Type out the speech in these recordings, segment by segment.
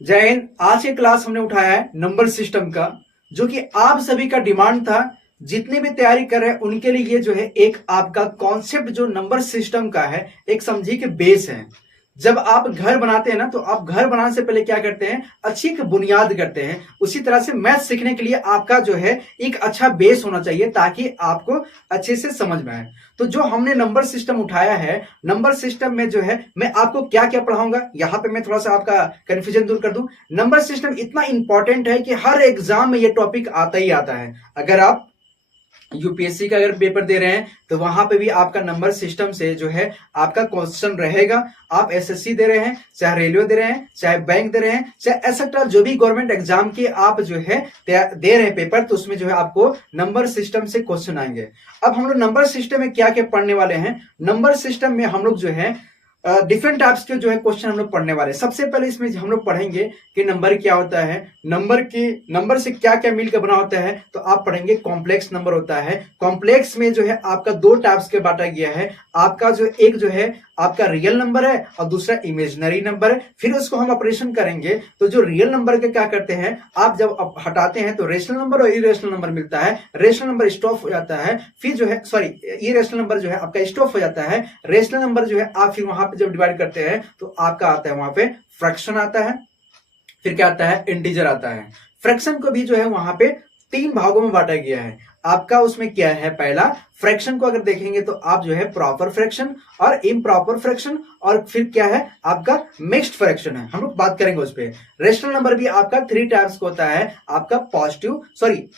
जय हिंद। आज की क्लास हमने उठाया है नंबर सिस्टम का, जो कि आप सभी का डिमांड था। जितने भी तैयारी कर रहे हैं उनके लिए ये जो है एक आपका कॉन्सेप्ट जो नंबर सिस्टम का है, एक समझिए कि बेस है। जब आप घर बनाते हैं ना, तो आप घर बनाने से पहले क्या करते हैं, अच्छी एक बुनियाद करते हैं। उसी तरह से मैथ सीखने के लिए आपका जो है एक अच्छा बेस होना चाहिए, ताकि आपको अच्छे से समझ में आए। तो जो हमने नंबर सिस्टम उठाया है, नंबर सिस्टम में जो है मैं आपको क्या क्या पढ़ाऊंगा, यहां पे मैं थोड़ा सा आपका कंफ्यूजन दूर कर दूं। नंबर सिस्टम इतना इंपॉर्टेंट है कि हर एग्जाम में ये टॉपिक आता ही आता है। अगर आप यूपीएससी का अगर पेपर दे रहे हैं तो वहां पे भी आपका नंबर सिस्टम से जो है आपका क्वेश्चन रहेगा। आप एसएससी दे रहे हैं, चाहे रेलवे दे रहे हैं, चाहे बैंक दे रहे हैं, चाहे एक्सेट्रा जो भी गवर्नमेंट एग्जाम के आप जो है दे रहे हैं पेपर, तो उसमें जो है आपको नंबर सिस्टम से क्वेश्चन आएंगे। अब हम लोग नंबर सिस्टम में क्या क्या पढ़ने वाले हैं, नंबर सिस्टम में हम लोग जो है डिफरेंट टाइप्स के जो है क्वेश्चन हम लोग पढ़ने वाले हैं। सबसे पहले इसमें हम लोग पढ़ेंगे कि नंबर क्या होता है, नंबर से क्या क्या मिलकर बना होता है। तो आप पढ़ेंगे कॉम्प्लेक्स नंबर होता है। कॉम्प्लेक्स में जो है आपका दो टाइप्स के बांटा गया है। आपका जो एक जो है आपका रियल नंबर है और दूसरा इमेजिनरी नंबर है। फिर उसको हम ऑपरेशन करेंगे तो जो रियल नंबर के क्या करते हैं, आप जब हटाते हैं तो रेशनल नंबर और इरेशनल नंबर मिलता है। रेशनल नंबर स्टॉप हो जाता है, फिर जो है सॉरी इरेशनल नंबर जो है आपका स्टॉप हो जाता है। रेशनल नंबर जो है आप फिर वहां पे जब डिवाइड करते हैं तो आपका आता है वहां पे फ्रैक्शन आता है। फिर क्या आता है, इंटीजर आता है। फ्रैक्शन को भी जो है वहां पे तीन भागों में बांटा गया है। आपका उसमें क्या है, पहला फ्रैक्शन को अगर देखेंगे तो आप जो है प्रॉपर फ्रैक्शन और इम्प्रॉपर फ्रैक्शन, और फिर क्या है आपका मिक्स्ड फ्रैक्शन है। हम लोग बात करेंगे उस पर। रेशनल नंबर भी आपका थ्री टाइप्स का होता है। आपका पॉजिटिव सॉरी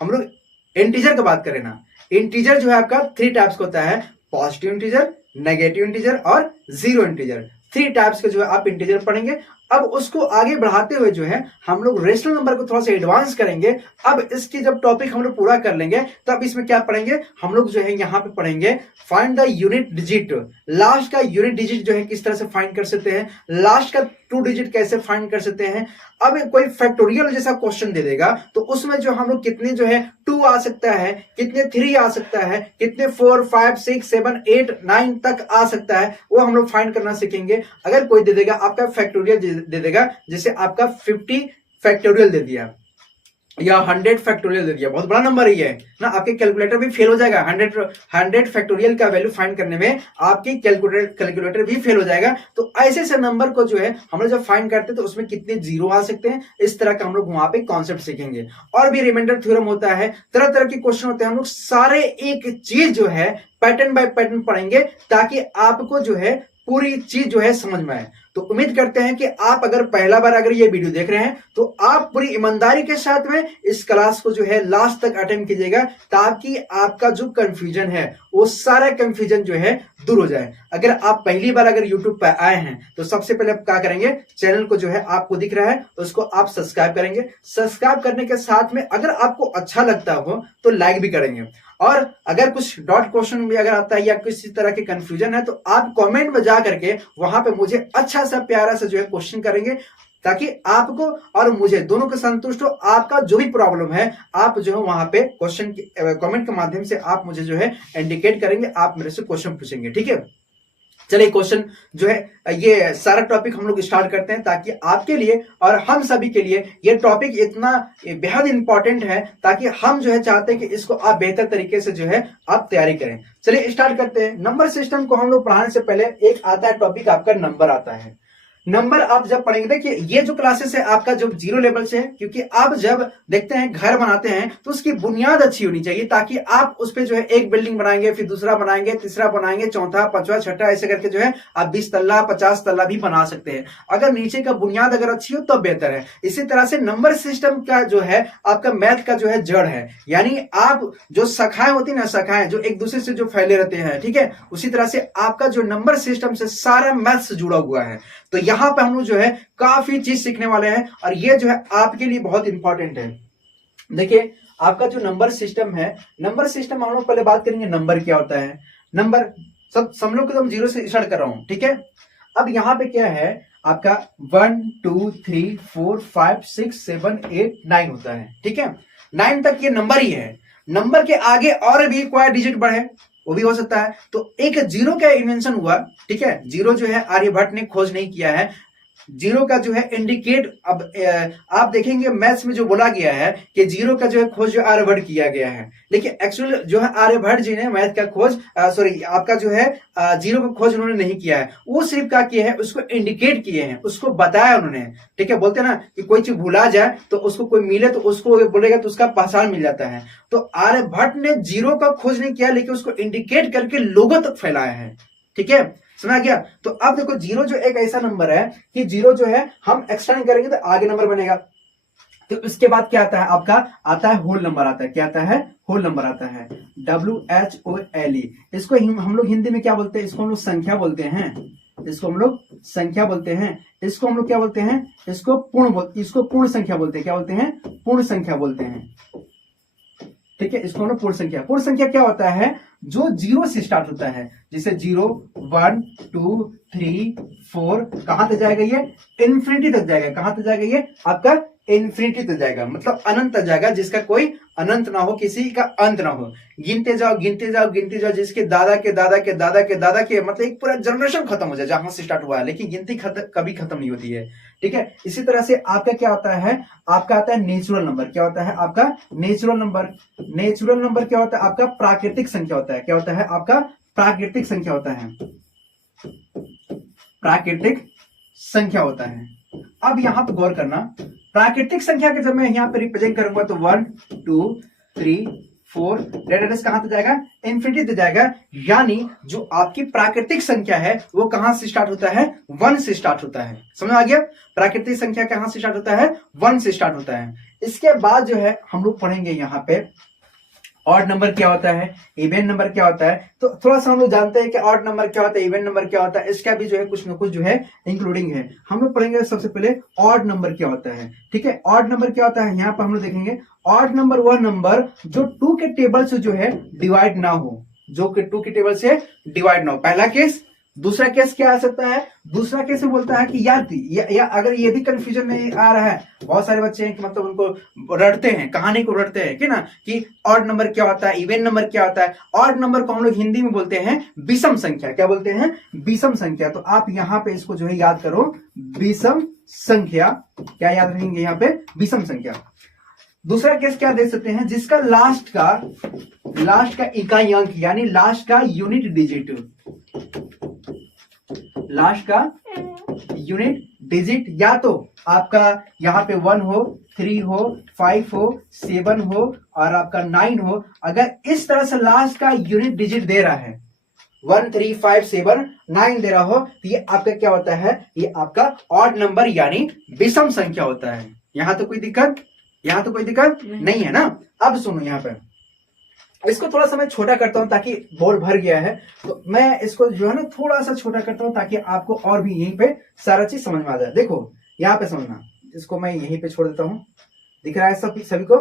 हम लोग इंटीजर की बात करें ना, इंटीजर जो है आपका थ्री टाइप्स का होता है। पॉजिटिव इंटीजर, नेगेटिव इंटीजर और जीरो इंटीजर। थ्री टाइप्स के जो है आप इंटीजर पढ़ेंगे। अब उसको आगे बढ़ाते हुए जो है हम लोग रेशनल नंबर को थोड़ा सा एडवांस करेंगे। अब इसकी जब टॉपिक हम लोग पूरा कर लेंगे तब इसमें क्या पढ़ेंगे, हम लोग जो है यहाँ पे पढ़ेंगे find the unit digit. Last का यूनिट डिजिट जो है किस तरह से फाइंड कर सकते हैं, लास्ट का टू डिजिट कैसे फाइंड कर सकते हैं। अब कोई फैक्टोरियल जैसा क्वेश्चन दे देगा तो उसमें जो हम लोग कितने जो है टू आ सकता है, कितने थ्री आ सकता है, कितने four five six seven eight nine तक आ सकता है, वो हम लोग फाइंड करना सीखेंगे। अगर कोई दे देगा आपका फैक्टोरियल दे देगा, जैसे आपका 50 फैक्टोरियल दे दिया या 100 फैक्टोरियल दे दिया, बहुत बड़ा नंबर ही है ना, आपके कैलकुलेटर भी फेल हो जाएगा। 100 फैक्टोरियल का वैल्यू फाइंड करने में आपकी कैलकुलेटर भी फेल हो जाएगा। तो ऐसे से नंबर को जो है हम लोग जब फाइंड करते हैं तो उसमें कितने जीरो आ सकते हैं, इस तरह का हम लोग वहां पे कॉन्सेप्ट सीखेंगे। और भी रिमाइंडर थ्योरम होता है, तरह तरह के क्वेश्चन होते हैं। हम लोग सारे एक चीज जो है पैटर्न बाय पैटर्न पढ़ेंगे, ताकि आपको जो है पूरी चीज जो है समझ में आए। तो उम्मीद करते हैं कि आप अगर पहला बार अगर ये वीडियो देख रहे हैं तो आप पूरी ईमानदारी के साथ में इस क्लास को जो है लास्ट तक अटेंड कीजिएगा, ताकि आपका जो कंफ्यूजन है वो सारा कंफ्यूजन जो है दूर हो जाए। अगर आप पहली बार अगर यूट्यूब पर आए हैं तो सबसे पहले आप क्या करेंगे, चैनल को जो है आपको दिख रहा है उसको आप सब्सक्राइब करेंगे। सब्सक्राइब करने के साथ में अगर आपको अच्छा लगता हो तो लाइक भी करेंगे। और अगर कुछ डॉट क्वेश्चन भी अगर आता है या किसी तरह के कंफ्यूजन है तो आप कमेंट में जा करके वहां पे मुझे अच्छा सा प्यारा सा जो है क्वेश्चन करेंगे, ताकि आपको और मुझे दोनों को संतुष्ट हो। आपका जो भी प्रॉब्लम है आप जो है वहां पे क्वेश्चन कमेंट के माध्यम से आप मुझे जो है इंडिकेट करेंगे, आप मेरे से क्वेश्चन पूछेंगे, ठीक है। चलिए क्वेश्चन जो है ये सारा टॉपिक हम लोग स्टार्ट करते हैं, ताकि आपके लिए और हम सभी के लिए ये टॉपिक इतना बेहद इंपॉर्टेंट है, ताकि हम जो है चाहते हैं कि इसको आप बेहतर तरीके से जो है आप तैयारी करें। चलिए स्टार्ट करते हैं। नंबर सिस्टम को हम लोग पढ़ाने से पहले एक आता है टॉपिक आपका नंबर आता है। नंबर आप जब पढ़ेंगे, देखिए ये जो क्लासेस है आपका जो जीरो लेवल से है, क्योंकि आप जब देखते हैं घर बनाते हैं तो उसकी बुनियाद अच्छी होनी चाहिए, ताकि आप उस पर जो है एक बिल्डिंग बनाएंगे, फिर दूसरा बनाएंगे, तीसरा बनाएंगे, चौथा पांचवा छठा ऐसे करके जो है आप 20 तल्ला 50 तल्ला भी बना सकते हैं। अगर नीचे का बुनियाद अगर अच्छी हो तो बेहतर है। इसी तरह से नंबर सिस्टम का जो है आपका मैथ का जो है जड़ है, यानी आप जो शाखाएं होती है ना, शाखाएं जो एक दूसरे से जो फैले रहते हैं, ठीक है, उसी तरह से आपका जो नंबर सिस्टम से सारा मैथ से जुड़ा हुआ है। तो यहां पे हम लोग जो है काफी चीज सीखने वाले हैं, और ये जो है आपके लिए बहुत इंपॉर्टेंट है। देखिए आपका जो नंबर सिस्टम है, नंबर सिस्टम हम लोग पहले बात करेंगे नंबर क्या होता है। नंबर सब लोग एकदम जीरो से स्टार्ट कर रहा हूं, ठीक है। अब यहां पे क्या है आपका 1 2 3 4 5 6 7 8 9 होता है, ठीक है। 9 तक ये नंबर ही है। नंबर के आगे और भी कोई डिजिट बढ़े वो भी हो सकता है। तो एक जीरो का इन्वेंशन हुआ, ठीक है। जीरो जो है आर्यभट्ट ने खोज नहीं किया है, जीरो का जो है इंडिकेट, अब आप देखेंगे मैथ्स में जो बोला गया है कि जीरो का जो है खोज जो आर्यभट्ट किया गया है, लेकिन एक्चुअल जो है आर्यभट्ट जी ने मैथ का खोज सॉरी आपका जो है जीरो का खोज उन्होंने नहीं किया है, वो सिर्फ क्या किया है, उसको इंडिकेट किए हैं, उसको बताया उन्होंने। ठीक है, बोलते हैं ना कि कोई चीज भुला जाए तो उसको कोई मिले तो उसको बोलेगा तो उसका पहचान मिल जाता है। तो आर्यभट्ट ने जीरो का खोज नहीं किया, लेकिन उसको इंडिकेट करके लोगों तक फैलाया है। ठीक है, समझ गया। तो अब देखो जीरो जो एक ऐसा नंबर है कि जीरो जो है हम एक्सटेंड करेंगे तो आगे नंबर बनेगा। तो इसके बाद क्या आता है आपका, आता है होल नंबर, आता है क्या आता है, होल नंबर आता है, WHOLE। इसको हम लोग हिंदी में क्या बोलते हैं, इसको हम लोग संख्या बोलते हैं, इसको हम लोग संख्या बोलते हैं, इसको हम लोग क्या बोलते हैं, इसको पूर्ण संख्या बोलते हैं, क्या बोलते हैं, पूर्ण संख्या बोलते हैं। ठीक है, इसको हम लोग पूर्ण संख्या, पूर्ण संख्या क्या होता है, जो जीरो से स्टार्ट होता है, जैसे 0 1 2 3 4 कहां तक जाएगा, ये इन्फिनिटी तक जाएगा। कहां तक जाएगा, ये आपका इन्फिनिटी तक जाएगा, मतलब अनंत तक जाएगा, जिसका कोई अनंत ना हो, किसी का अंत ना हो। गिनते जाओ गिनते जाओ गिनते जाओ, जिसके दादा के दादा के दादा के दादा के, मतलब एक पूरा जनरेशन खत्म हो जाए जहां से स्टार्ट हुआ है, लेकिन गिनती कभी खत्म नहीं होती है। ठीक है, इसी तरह से आपका क्या होता है, आपका आता है नेचुरल नंबर। क्या होता है आपका नेचुरल नंबर, नेचुरल नंबर क्या होता है आपका, प्राकृतिक संख्या होता है। क्या होता है आपका, प्राकृतिक संख्या होता है, प्राकृतिक संख्या होता है। अब यहां पर गौर करना, प्राकृतिक संख्या के जब मैं यहां पर रिप्रेजेंट करूंगा तो 1 2 3 4 रेडियस कहां तक जाएगा, इन्फिनिटी तक जाएगा। यानी जो आपकी प्राकृतिक संख्या है वो कहां से स्टार्ट होता है, 1 से स्टार्ट होता है। समझ आ गया, प्राकृतिक संख्या कहां से स्टार्ट होता है, 1 से स्टार्ट होता है। इसके बाद जो है हम लोग पढ़ेंगे यहां पे ऑड नंबर क्या होता है, इवन नंबर क्या होता है। तो थोड़ा सा हम लोग जानते हैं कि ऑड नंबर क्या होता है, इवन नंबर क्या होता है, इसका भी जो है कुछ ना कुछ जो है इंक्लूडिंग है। हम लोग पढ़ेंगे सबसे पहले ऑड नंबर क्या होता है। ठीक है, ऑड नंबर क्या होता है, यहाँ पर हम लोग देखेंगे ऑड नंबर वह नंबर जो 2 के टेबल से जो है डिवाइड ना हो, जो कि 2 के टेबल से डिवाइड ना हो। पहला केस। दूसरा केस क्या आ सकता है, दूसरा केस बोलता है कि या अगर ये भी कंफ्यूजन नहीं आ रहा है, बहुत सारे बच्चे हैं कि मतलब उनको रटते हैं, कहानी को रटते हैं कि ना, कि ऑड नंबर क्या होता है, इवन नंबर क्या होता है। ऑड नंबर को हम लोग हिंदी में बोलते हैं विषम संख्या। क्या बोलते हैं, विषम संख्या। तो आप यहाँ पे इसको जो है याद करो, विषम संख्या। क्या याद रखेंगे यहाँ पे, विषम संख्या। दूसरा केस क्या देख सकते हैं, जिसका लास्ट का इकाई अंक यानी लास्ट का यूनिट डिजिट, लास्ट का यूनिट डिजिट या तो आपका यहाँ पे 1 हो, 3 हो, 5 हो, 7 हो और आपका 9 हो। अगर इस तरह से लास्ट का यूनिट डिजिट दे रहा है, 1 3 5 7 9 दे रहा हो, तो ये आपका क्या होता है, ये आपका ऑड नंबर यानी विषम संख्या होता है। यहां तो कोई दिक्कत, यहां तो कोई दिक्कत नहीं है ना। अब सुनो, यहाँ पे इसको थोड़ा सा मैं छोटा करता हूं ताकि बोर्ड भर गया है, तो मैं इसको जो है ना थोड़ा सा छोटा करता हूं ताकि आपको और भी यहीं पे सारा चीज समझ में आ जाए। देखो यहाँ पे समझना, इसको मैं यहीं पे छोड़ देता हूं। दिख रहा है सभी को,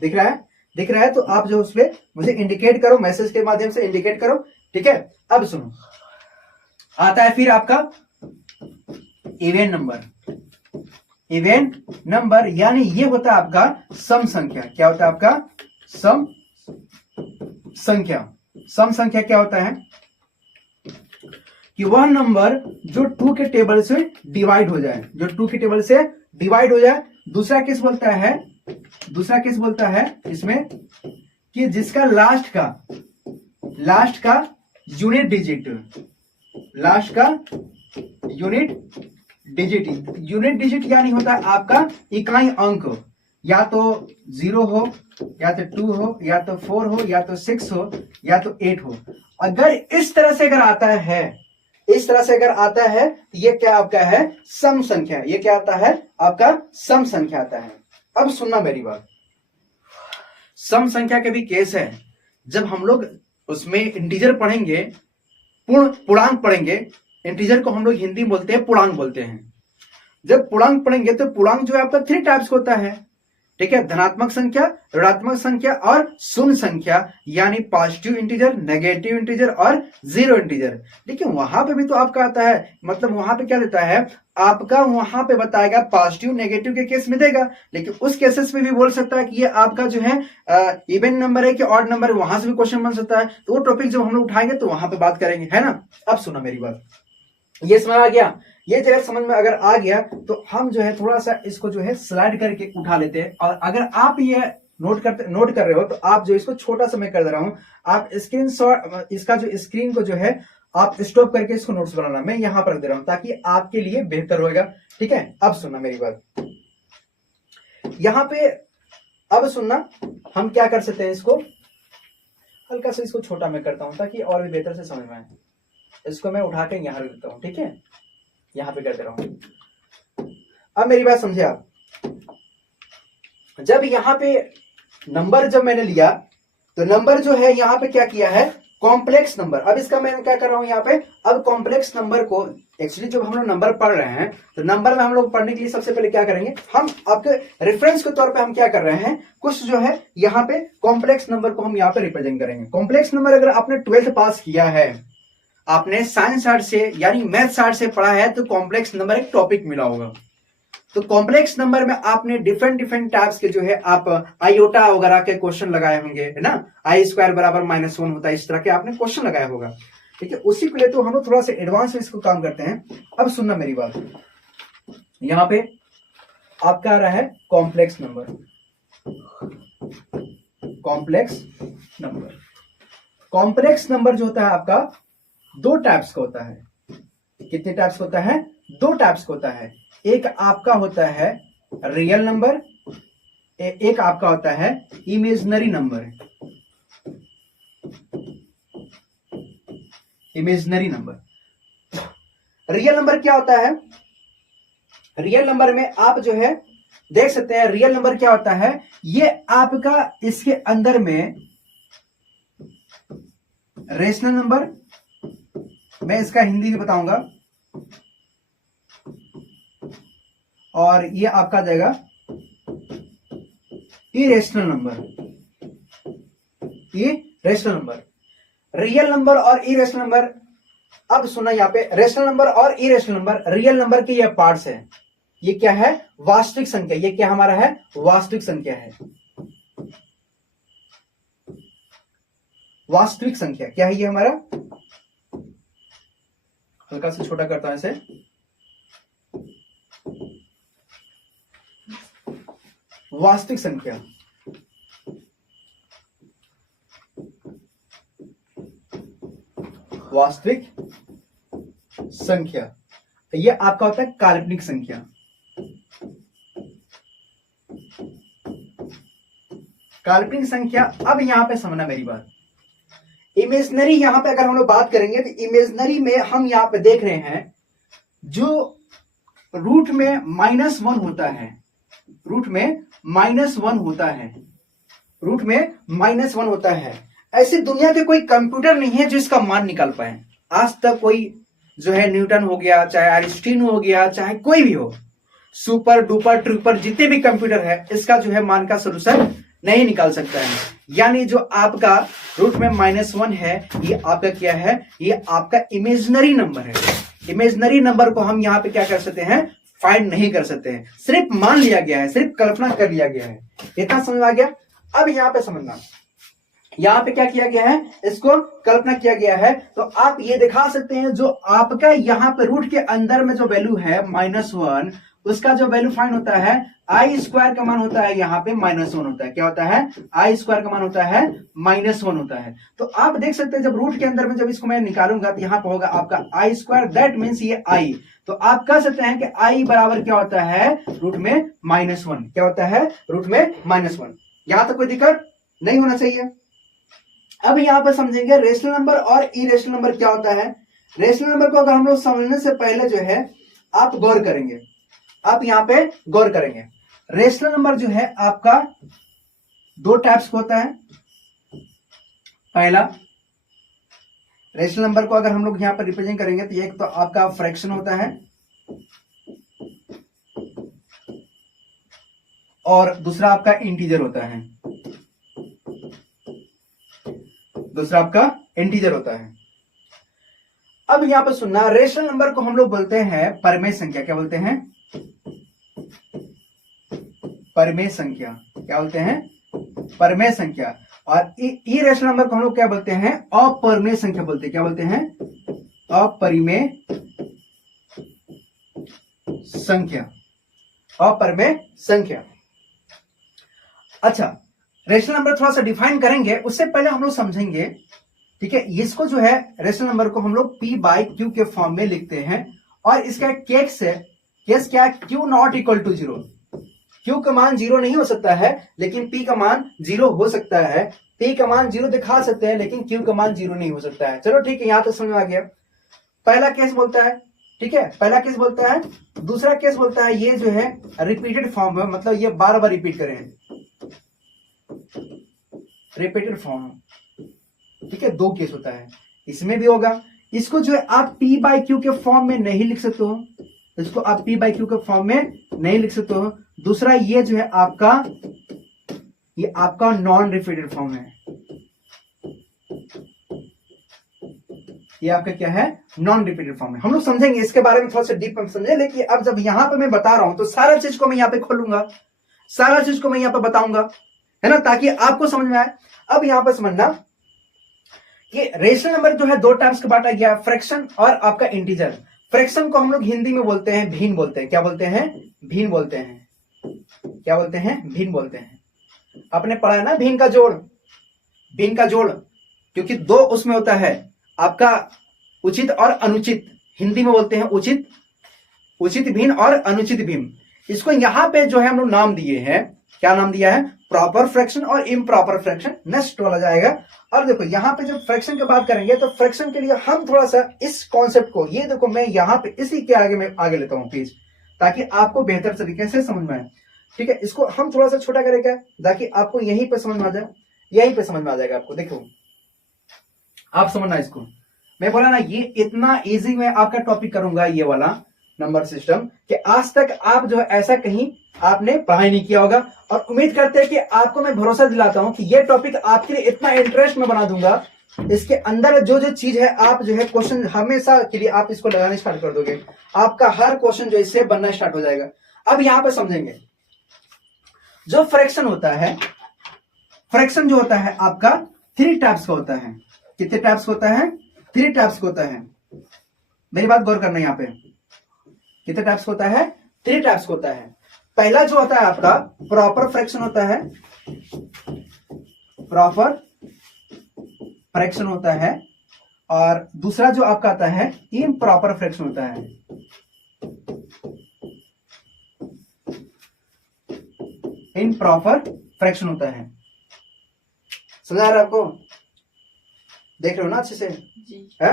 दिख रहा है, दिख रहा है। तो आप जो उसपे मुझे इंडिकेट करो, मैसेज के माध्यम से इंडिकेट करो। ठीक है, अब सुनो, आता है फिर आपका इवन नंबर। इवन नंबर यानी ये होता है आपका सम संख्या। क्या होता है आपका, सम संख्या। सम संख्या क्या होता है कि वह नंबर जो 2 के टेबल से डिवाइड हो जाए, जो 2 के टेबल से डिवाइड हो जाए। दूसरा केस बोलता है, दूसरा केस बोलता है इसमें कि जिसका लास्ट का यूनिट डिजिट, लास्ट का यूनिट डिजिट, यूनिट डिजिट यानी होता है आपका इकाई अंक, या तो 0 हो, या तो 2 हो, या तो 4 हो, या तो 6 हो, या तो 8 हो। अगर इस तरह से अगर आता है, इस तरह से अगर आता है, तो ये क्या आपका है, सम संख्या। ये क्या आता है आपका, सम संख्या आता है। अब सुनना मेरी बात, सम संख्या के भी केस है। जब हम लोग उसमें इंटीजर पढ़ेंगे, पूर्णांक पढ़ेंगे, इंटीजर को हम लोग हिंदी में बोलते हैं पूर्णांक बोलते हैं। जब पूर्णांक पढ़ेंगे तो पूर्णांक जो है आपका 3 टाइप्स होता है। ठीक है, धनात्मक संख्या, ऋणात्मक संख्या और शून्य संख्या, यानी पॉजिटिव इंटीजर, नेगेटिव इंटीजर और जीरो इंटीजर। लेकिन वहां पे भी तो आपका आता है, मतलब वहां पे क्या देता है आपका, वहां पे बताएगा पॉजिटिव नेगेटिव के केस में देगा, लेकिन उस केसेस में भी बोल सकता है कि ये आपका जो है इवन नंबर है कि ऑड नंबर है, वहां से भी क्वेश्चन बन सकता है। तो वो टॉपिक जब हम लोग उठाएंगे तो वहां पे बात करेंगे, है ना। अब सुनो मेरी बात, ये समझ आ गया, ये जो है समझ में अगर आ गया तो हम जो है थोड़ा सा इसको जो है स्लाइड करके उठा लेते हैं। और अगर आप ये नोट कर रहे हो तो आप जो इसको छोटा सा मैं कर दे रहा हूं, आप स्क्रीनशॉट इसका जो स्क्रीन को जो है आप स्टॉप करके इसको नोट्स बनाना, मैं यहां पर रख दे रहा हूं ताकि आपके लिए बेहतर होगा। ठीक है, अब सुनना मेरी बात, यहां पे अब सुनना, हम क्या कर सकते हैं, इसको हल्का सा इसको छोटा मैं करता हूं ताकि और भी बेहतर से समझ में आए। इसको मैं उठा के यहां रख देता हूं, ठीक है, यहां पे कर दे रहा हूं। अब मेरी बात समझे आप, जब यहां पे नंबर जब मैंने लिया तो नंबर जो है यहां पे क्या किया है, कॉम्प्लेक्स नंबर। अब इसका मैं क्या कर रहा हूं यहाँ पे, अब कॉम्प्लेक्स नंबर को एक्चुअली जब हम लोग नंबर पढ़ रहे हैं तो नंबर में हम लोग पढ़ने के लिए सबसे पहले क्या करेंगे, हम आपके रेफरेंस के तौर पे हम क्या कर रहे हैं, कुछ जो है यहाँ पे कॉम्प्लेक्स नंबर को हम यहाँ पे रिप्रेजेंट करेंगे। कॉम्प्लेक्स नंबर अगर आपने 12th पास किया है, आपने साइंस आर्ट से यानी मैथ्स आर्ट से पढ़ा है तो कॉम्प्लेक्स नंबर एक टॉपिक मिला होगा। तो कॉम्प्लेक्स नंबर में आपने डिफरेंट टाइप्स के जो है आप आयोटा वगैरह के क्वेश्चन लगाए होंगे, है ना, आई स्क्वायर बराबर -1 होता है, इस तरह के आपने क्वेश्चन लगाया होगा। ठीक है, उसी के लिए तो हम लोग थोड़ा सा एडवांस में इसको काम करते हैं। अब सुनना मेरी बात, यहां पे आपका आ रहा है complex number. Complex number, complex number जो होता है आपका दो टाइप्स का होता है। कितने टाइप्स का होता है, दो टाइप्स का होता है। एक आपका होता है रियल नंबर, एक आपका होता है imaginary number. Imaginary number, real number क्या होता है, रियल नंबर में आप जो है देख सकते हैं, रियल नंबर क्या होता है, ये आपका इसके अंदर में रेशनल नंबर, मैं इसका हिंदी भी बताऊंगा, और ये आपका जाएगा irrational number. Irrational number, real number और इरेशनल नंबर। अब सुना यहाँ पे, रेशनल नंबर और इरेशनल नंबर रियल नंबर के ये पार्ट्स हैं। ये क्या है, वास्तविक संख्या, ये क्या हमारा है, वास्तविक संख्या है। वास्तविक संख्या क्या है, ये हमारा, हल्का से छोटा करता हूं इसे, वास्तविक संख्या। वास्तविक संख्या, यह आपका होता है काल्पनिक संख्या। काल्पनिक संख्या। अब यहां पे समझना मेरी बात, इमेजिनरी यहां पे अगर हम लोग बात करेंगे तो इमेजिनरी में हम यहां पे देख रहे हैं जो रूट में -1 होता है, रूट में -1 होता है, रूट में -1 होता है। ऐसी दुनिया के कोई कंप्यूटर नहीं है जो इसका मान निकाल पाए। आज तक कोई जो है न्यूटन हो गया, चाहे आइंस्टीन हो गया, चाहे कोई भी हो, सुपर डुपर ट्रिपर जितने भी कंप्यूटर है, इसका जो है मान का सोल्यूशन नहीं निकाल सकता है। यानी जो आपका रूट में -1 है, ये आपका क्या है, ये आपका इमेजिनरी नंबर है। इमेजिनरी नंबर को हम यहाँ पे क्या कर सकते हैं, फाइंड नहीं कर सकते हैं, सिर्फ मान लिया गया है, सिर्फ कल्पना कर लिया गया है। इतना समझ आ गया। अब यहाँ पे समझना, यहाँ पे क्या किया गया है, इसको कल्पना किया गया है। तो आप ये दिखा सकते हैं जो आपका यहाँ पे रूट के अंदर में जो वैल्यू है -1, उसका जो वैल्यू फाइंड होता है, आई स्क्वायर का मान होता है यहाँ पे -1 होता है। क्या होता है, आई स्क्वायर का मान होता है -1 होता है। तो आप देख सकते हैं जब रूट के अंदर में जब इसको मैं निकालूंगा तो यहाँ पे होगा आपका आई स्क्वायर, दैट मीन्स ये आई। तो आप कह सकते हैं कि आई बराबर क्या होता है, रूट में -1। क्या होता है, रूट में -1। यहां तक कोई दिक्कत नहीं होना चाहिए। अब यहां पर समझेंगे रेशनल नंबर और इरेशनल नंबर क्या होता है। रेशनल नंबर को अगर हम लोग समझने से पहले जो है आप गौर करेंगे, आप यहां पे गौर करेंगे। रेशनल नंबर जो है आपका दो टाइप्स का होता है। पहला, रेशनल नंबर को अगर हम लोग यहां पर रिप्रेजेंट करेंगे तो एक तो आपका फ्रैक्शन होता है और दूसरा आपका इंटीजर होता है। दूसरा आपका इंटीजर होता है। अब यहां पर सुनना, रेशनल नंबर को हम लोग बोलते हैं परमेय संख्या। क्या बोलते हैं, परमेय संख्या। क्या बोलते हैं, परमेय संख्या। और इरेशनल नंबर को हम लोग क्या बोलते हैं, अपरिमेय संख्या बोलते हैं। क्या बोलते हैं, अपरिमेय संख्या, अपरिमेय संख्या। अच्छा, रेशनल नंबर थोड़ा सा डिफाइन करेंगे, उससे पहले हम लोग समझेंगे, ठीक है। इसको जो है रेशनल नंबर को हम लोग P बाई Q के फॉर्म में लिखते हैं, और इसका केस है, केस क्या है, Q not equal to 0। Q का मान 0 नहीं हो सकता है, लेकिन P का मान 0 हो सकता है। P का मान 0 दिखा सकते हैं, लेकिन Q का मान 0 नहीं हो सकता है। चलो ठीक है, यहां तो समझ में आ गया। पहला केस बोलता है, ठीक है, पहला केस बोलता है। दूसरा केस बोलता है ये जो है रिपीटेड फॉर्म है, मतलब ये बार बार रिपीट करें, रिपीटेड फॉर्म, ठीक है। दो केस होता है, इसमें भी होगा। इसको जो है आप P बाई Q के फॉर्म में नहीं लिख सकते हो, इसको आप P बाई Q के फॉर्म में नहीं लिख सकते हो। दूसरा ये जो है आपका, ये आपका नॉन रिपीटेड फॉर्म है, ये आपका क्या है, नॉन रिपीटेड फॉर्म है। हम लोग समझेंगे इसके बारे में थोड़ा सा डीप में समझे, लेकिन अब जब यहां पे मैं बता रहा हूं तो सारा चीज को मैं यहां पे खोलूंगा, सारा चीज को मैं यहां पे बताऊंगा, है ना, ताकि आपको समझ में आए। अब यहां पर समझना कि रेशनल नंबर जो है दो टाइप्स का बांटा गया, फ्रैक्शन और आपका इंटीजर। फ्रैक्शन को हम लोग हिंदी में बोलते हैं भिन्न बोलते हैं, क्या बोलते हैं, भिन्न बोलते हैं, क्या बोलते हैं, भिन्न बोलते हैं। आपने पढ़ा है ना भिन्न का जोड़, भिन्न का जोड़, क्योंकि दो उसमें होता है आपका उचित और अनुचित, हिंदी में बोलते हैं उचित, उचित भिन्न और अनुचित भिन्न। इसको यहां पे जो है हम लोग नाम दिए हैं, क्या नाम दिया है, प्रॉपर फ्रैक्शन और इम्प्रॉपर फ्रैक्शन। नेक्स्ट वाला जाएगा। और देखो यहां पे जब फ्रैक्शन की बात करेंगे तो फ्रैक्शन के लिए हम थोड़ा सा इस कॉन्सेप्ट को, ये देखो मैं यहां पे इसी के आगे मैं आगे लेता हूं प्लीज, ताकि आपको बेहतर तरीके से समझ में आए, ठीक है। इसको हम थोड़ा सा छोटा करेंगे ताकि आपको यहीं पे समझ में आ जाए, यहीं पे समझ में आ जाएगा आपको। देखो आप समझना इसको, मैं बोला ना ये इतना इजी में आपका टॉपिक करूंगा ये वाला नंबर सिस्टम, कि आज तक आप जो है ऐसा कहीं आपने पढ़ाई नहीं किया होगा। और उम्मीद करते हैं कि आपको मैं भरोसा दिलाता हूं कि ये टॉपिक आपके लिए इतना इंटरेस्ट में बना दूंगा, इसके अंदर जो जो चीज है आप जो है क्वेश्चन हमेशा के लिए आप इसको लगाने स्टार्ट कर दोगे, आपका हर क्वेश्चन जो इससे बनना स्टार्ट हो जाएगा। अब यहां पर समझेंगे जो फ्रैक्शन होता है, फ्रैक्शन जो होता है आपका 3 टाइप्स का होता है। कितने टाइप्स होता है, 3 टाइप्स का होता है। मेरी बात गौर करना, यहाँ पे कितने टाइप्स होता है, 3 टाइप्स का होता है। पहला जो होता है आपका प्रॉपर फ्रैक्शन होता है, प्रॉपर फ्रैक्शन होता है, और दूसरा जो आपका आता है इम्प्रॉपर फ्रैक्शन होता है। इम्प्रॉपर फ्रैक्शन होता है, समझ आ रहा है आपको, देख रहे हो ना अच्छे से जी है।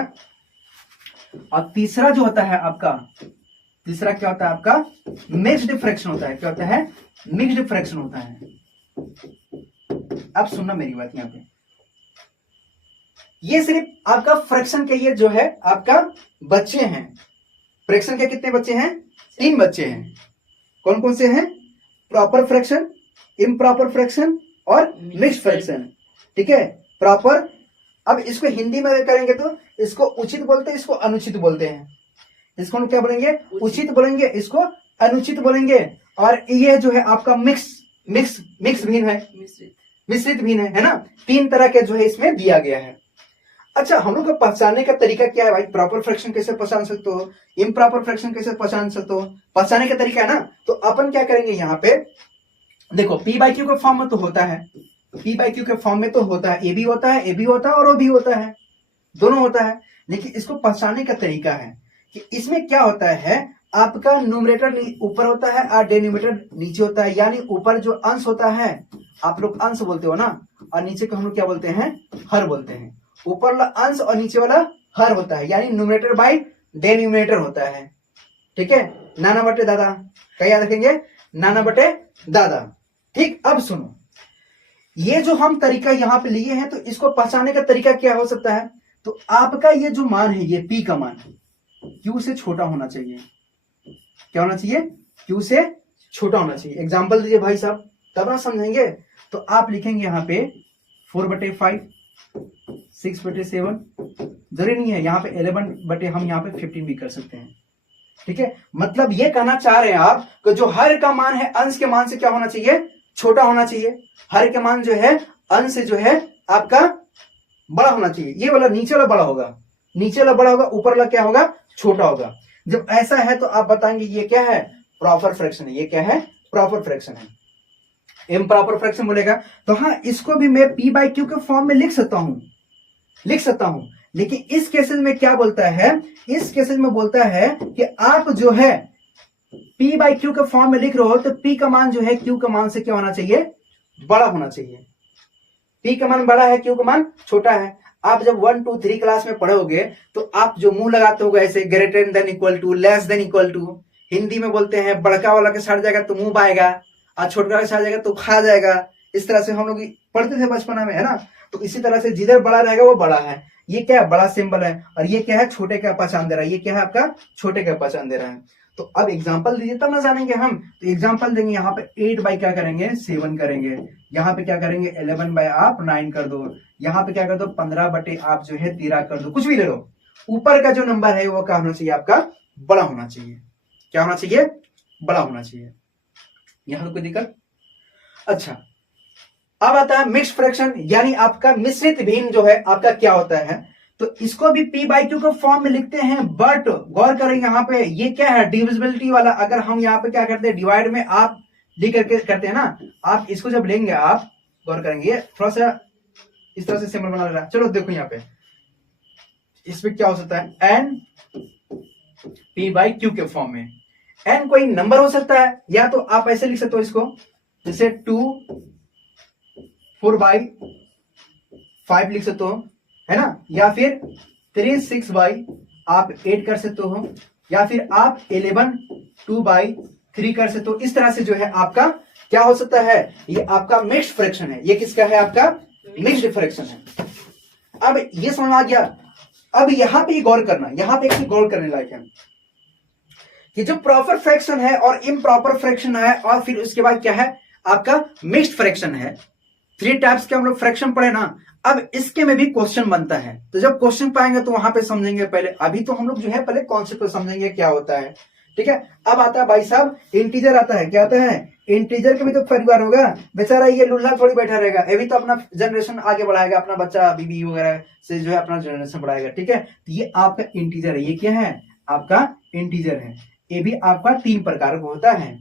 और तीसरा जो होता है आपका, तीसरा क्या होता है आपका, मिक्स्ड फ्रैक्शन होता है। क्या होता है, मिक्स्ड फ्रैक्शन होता है। अब सुनना मेरी बात, यहां पे ये सिर्फ आपका फ्रैक्शन के ये जो है आपका बच्चे हैं। फ्रैक्शन के कितने बच्चे हैं, 3 बच्चे हैं। कौन कौन से हैं, प्रॉपर फ्रैक्शन, इम्प्रॉपर फ्रैक्शन और मिक्स्ड फ्रैक्शन, ठीक है। प्रॉपर, अब इसको हिंदी में करेंगे तो इसको उचित बोलते हैं, इसको अनुचित बोलते हैं। इसको हम क्या बोलेंगे, उचित बोलेंगे, इसको अनुचित बोलेंगे। और ये जो है आपका मिक्स भिन्न है, मिश्रित भिन्न है ना। 3 तरह के जो है इसमें दिया गया है। अच्छा, हम लोग को पहचानने का तरीका क्या है भाई, प्रॉपर फ्रैक्शन कैसे पहचान सकते हो, इम्प्रॉपर फ्रैक्शन कैसे पहचान सकते हो, पहचानने का तरीका है ना। तो अपन क्या करेंगे यहाँ पे, देखो P बाई Q के फॉर्म में तो होता है, P बाई Q के फॉर्म में तो होता है, ए भी होता है, ए भी होता है और ओ भी होता है, दोनों होता है। लेकिन इसको पहचानने का तरीका है कि इसमें क्या होता है, आपका न्यूमरेटर ऊपर होता है और डिनोमिनेटर नीचे होता है। यानी ऊपर जो अंश होता है, आप लोग अंश बोलते हो ना, और नीचे को हम लोग क्या बोलते हैं, हर बोलते हैं। ऊपर वाला अंश और नीचे वाला हर होता है, यानी न्यूमरेटर बाई डिनोमिनेटर होता है, ठीक है। नाना बटे दादा, क्या याद रखेंगे, नाना बटे दादा, ठीक। अब सुनो, ये जो हम तरीका यहां पे लिए हैं, तो इसको पहचानने का तरीका क्या हो सकता है। तो आपका ये जो मान है, ये P का मान Q से छोटा होना चाहिए। क्या होना चाहिए, Q से छोटा होना चाहिए। एग्जाम्पल दीजिए भाई साहब, तब ना समझेंगे। तो आप लिखेंगे यहाँ पे 4/5, 6/7, जरूरी नहीं है यहाँ पे 11/, हम यहाँ पे 15 भी कर सकते हैं, ठीक है। मतलब ये कहना चाह रहे हैं आप कि जो हर का मान है अंश के मान से क्या होना चाहिए, छोटा होना चाहिए। हर के मान जो है अंश से जो है आपका बड़ा होना चाहिए। ये वाला नीचे वाला बड़ा होगा, नीचे वाला बड़ा होगा, ऊपर वाला क्या होगा, छोटा होगा। जब ऐसा है तो आप बताएंगे ये क्या है, प्रॉपर फ्रैक्शन है। ये क्या है? प्रॉपर फ्रैक्शन है। इम्प्रॉपर फ्रैक्शन बोलेगा तो हाँ, इसको भी मैं पी बाई क्यू के फॉर्म में लिख सकता हूं, लेकिन इस केसेस में क्या बोलता है? इस केसेस में बोलता है कि आप जो है पी बाई क्यू के फॉर्म में लिख रहे हो तो पी का मान जो है क्यू का मान से क्या होना चाहिए? बड़ा होना चाहिए। पी का मान बड़ा है, क्यू का मान छोटा है। आप जब 1 2 3 क्लास में पढ़ोगे तो आप जो मुंह लगाते हो ऐसे greater than equal to, less than equal to, Hindi में बोलते हैं बड़का वाला के साथ जाएगा तो मुंह पाएगा और छोटा के साथ जाएगा तो खा जाएगा। इस तरह से हम लोग पढ़ते थे बचपना में, है ना? तो इसी तरह से जिधर बड़ा रहेगा वो बड़ा है। ये क्या है? बड़ा सिंबल है। और ये क्या है? छोटे का पहचान दे रहा है। ये क्या है? आपका छोटे का पहचान दे रहा है। तो अब एग्जाम्पल दीजिए तब ना जानेंगे हम। तो एग्जाम्पल देंगे, यहाँ पे 8 बाई क्या करेंगे? 7 करेंगे। यहाँ पे क्या करेंगे? 11 बाई आप 9 कर दो। यहाँ पे क्या कर दो? 15 बटे आप जो है 13 कर दो। कुछ भी ले लो, ऊपर का जो नंबर है वो क्या होना चाहिए? आपका बड़ा होना चाहिए। क्या होना चाहिए? बड़ा होना चाहिए। यहां कोई दिक्कत? अच्छा, अब आता है मिक्स्ड फ्रैक्शन, यानी आपका मिश्रित भिन्न जो है आपका क्या होता है? तो इसको भी पी बाई क्यू के फॉर्म में लिखते हैं, बट गौर करें यहाँ पे ये क्या है? डिविजिबिलिटी वाला। अगर हम यहाँ पे क्या करते हैं? डिवाइड में आप लिख करके करते हैं ना, आप इसको जब लेंगे, आप गौर करेंगे, थोड़ा सा इस तरह से सिंबल बना रहा है। चलो देखो यहाँ पे इसमें क्या हो सकता है? एन पी बाई क्यू के फॉर्म में। एन कोई नंबर हो सकता है, या तो आप ऐसे लिख सकते हो इसको, जैसे 2 4 बाई 5 लिख सकते हो, है ना? या फिर 3 6 बाई आप 8 कर सकते हो, या फिर आप 11 2 बाई 3 कर सकते हो। इस तरह से जो है आपका क्या हो सकता है? ये आपका मिक्स्ड फ्रैक्शन है। ये किसका है? आपका मिक्स्ड फ्रैक्शन है। अब ये समझ आ गया। अब यहां पे गौर करना, यहां पे एक गौर करने लायक है कि जो प्रॉपर फ्रैक्शन है और इम्प्रॉपर फ्रैक्शन है, और फिर उसके बाद क्या है? आपका मिक्स्ड फ्रैक्शन है। 3 टाइप्स के हम लोग फ्रैक्शन पढ़े ना। अब इसके में भी क्वेश्चन बनता है, तो जब क्वेश्चन पाएंगे तो वहां पे समझेंगे। पहले अभी तो हम लोग जो है पहले कॉन्सेप्ट को समझेंगे क्या होता है, ठीक है? अब आता है भाई साहब इंटीजर आता है। क्या आता है? इंटीजर के भी तो परिवार होगा। बेचारा ये लुल्ला थोड़ी बैठा रहेगा, ये भी तो अपना जनरेशन आगे बढ़ाएगा, अपना बच्चा बीबी वगैरह से जो है अपना जनरेशन बढ़ाएगा, ठीक है? तो ये आपका इंटीजर है। ये क्या है? आपका इंटीजर है। ये भी आपका 3 प्रकार का होता है।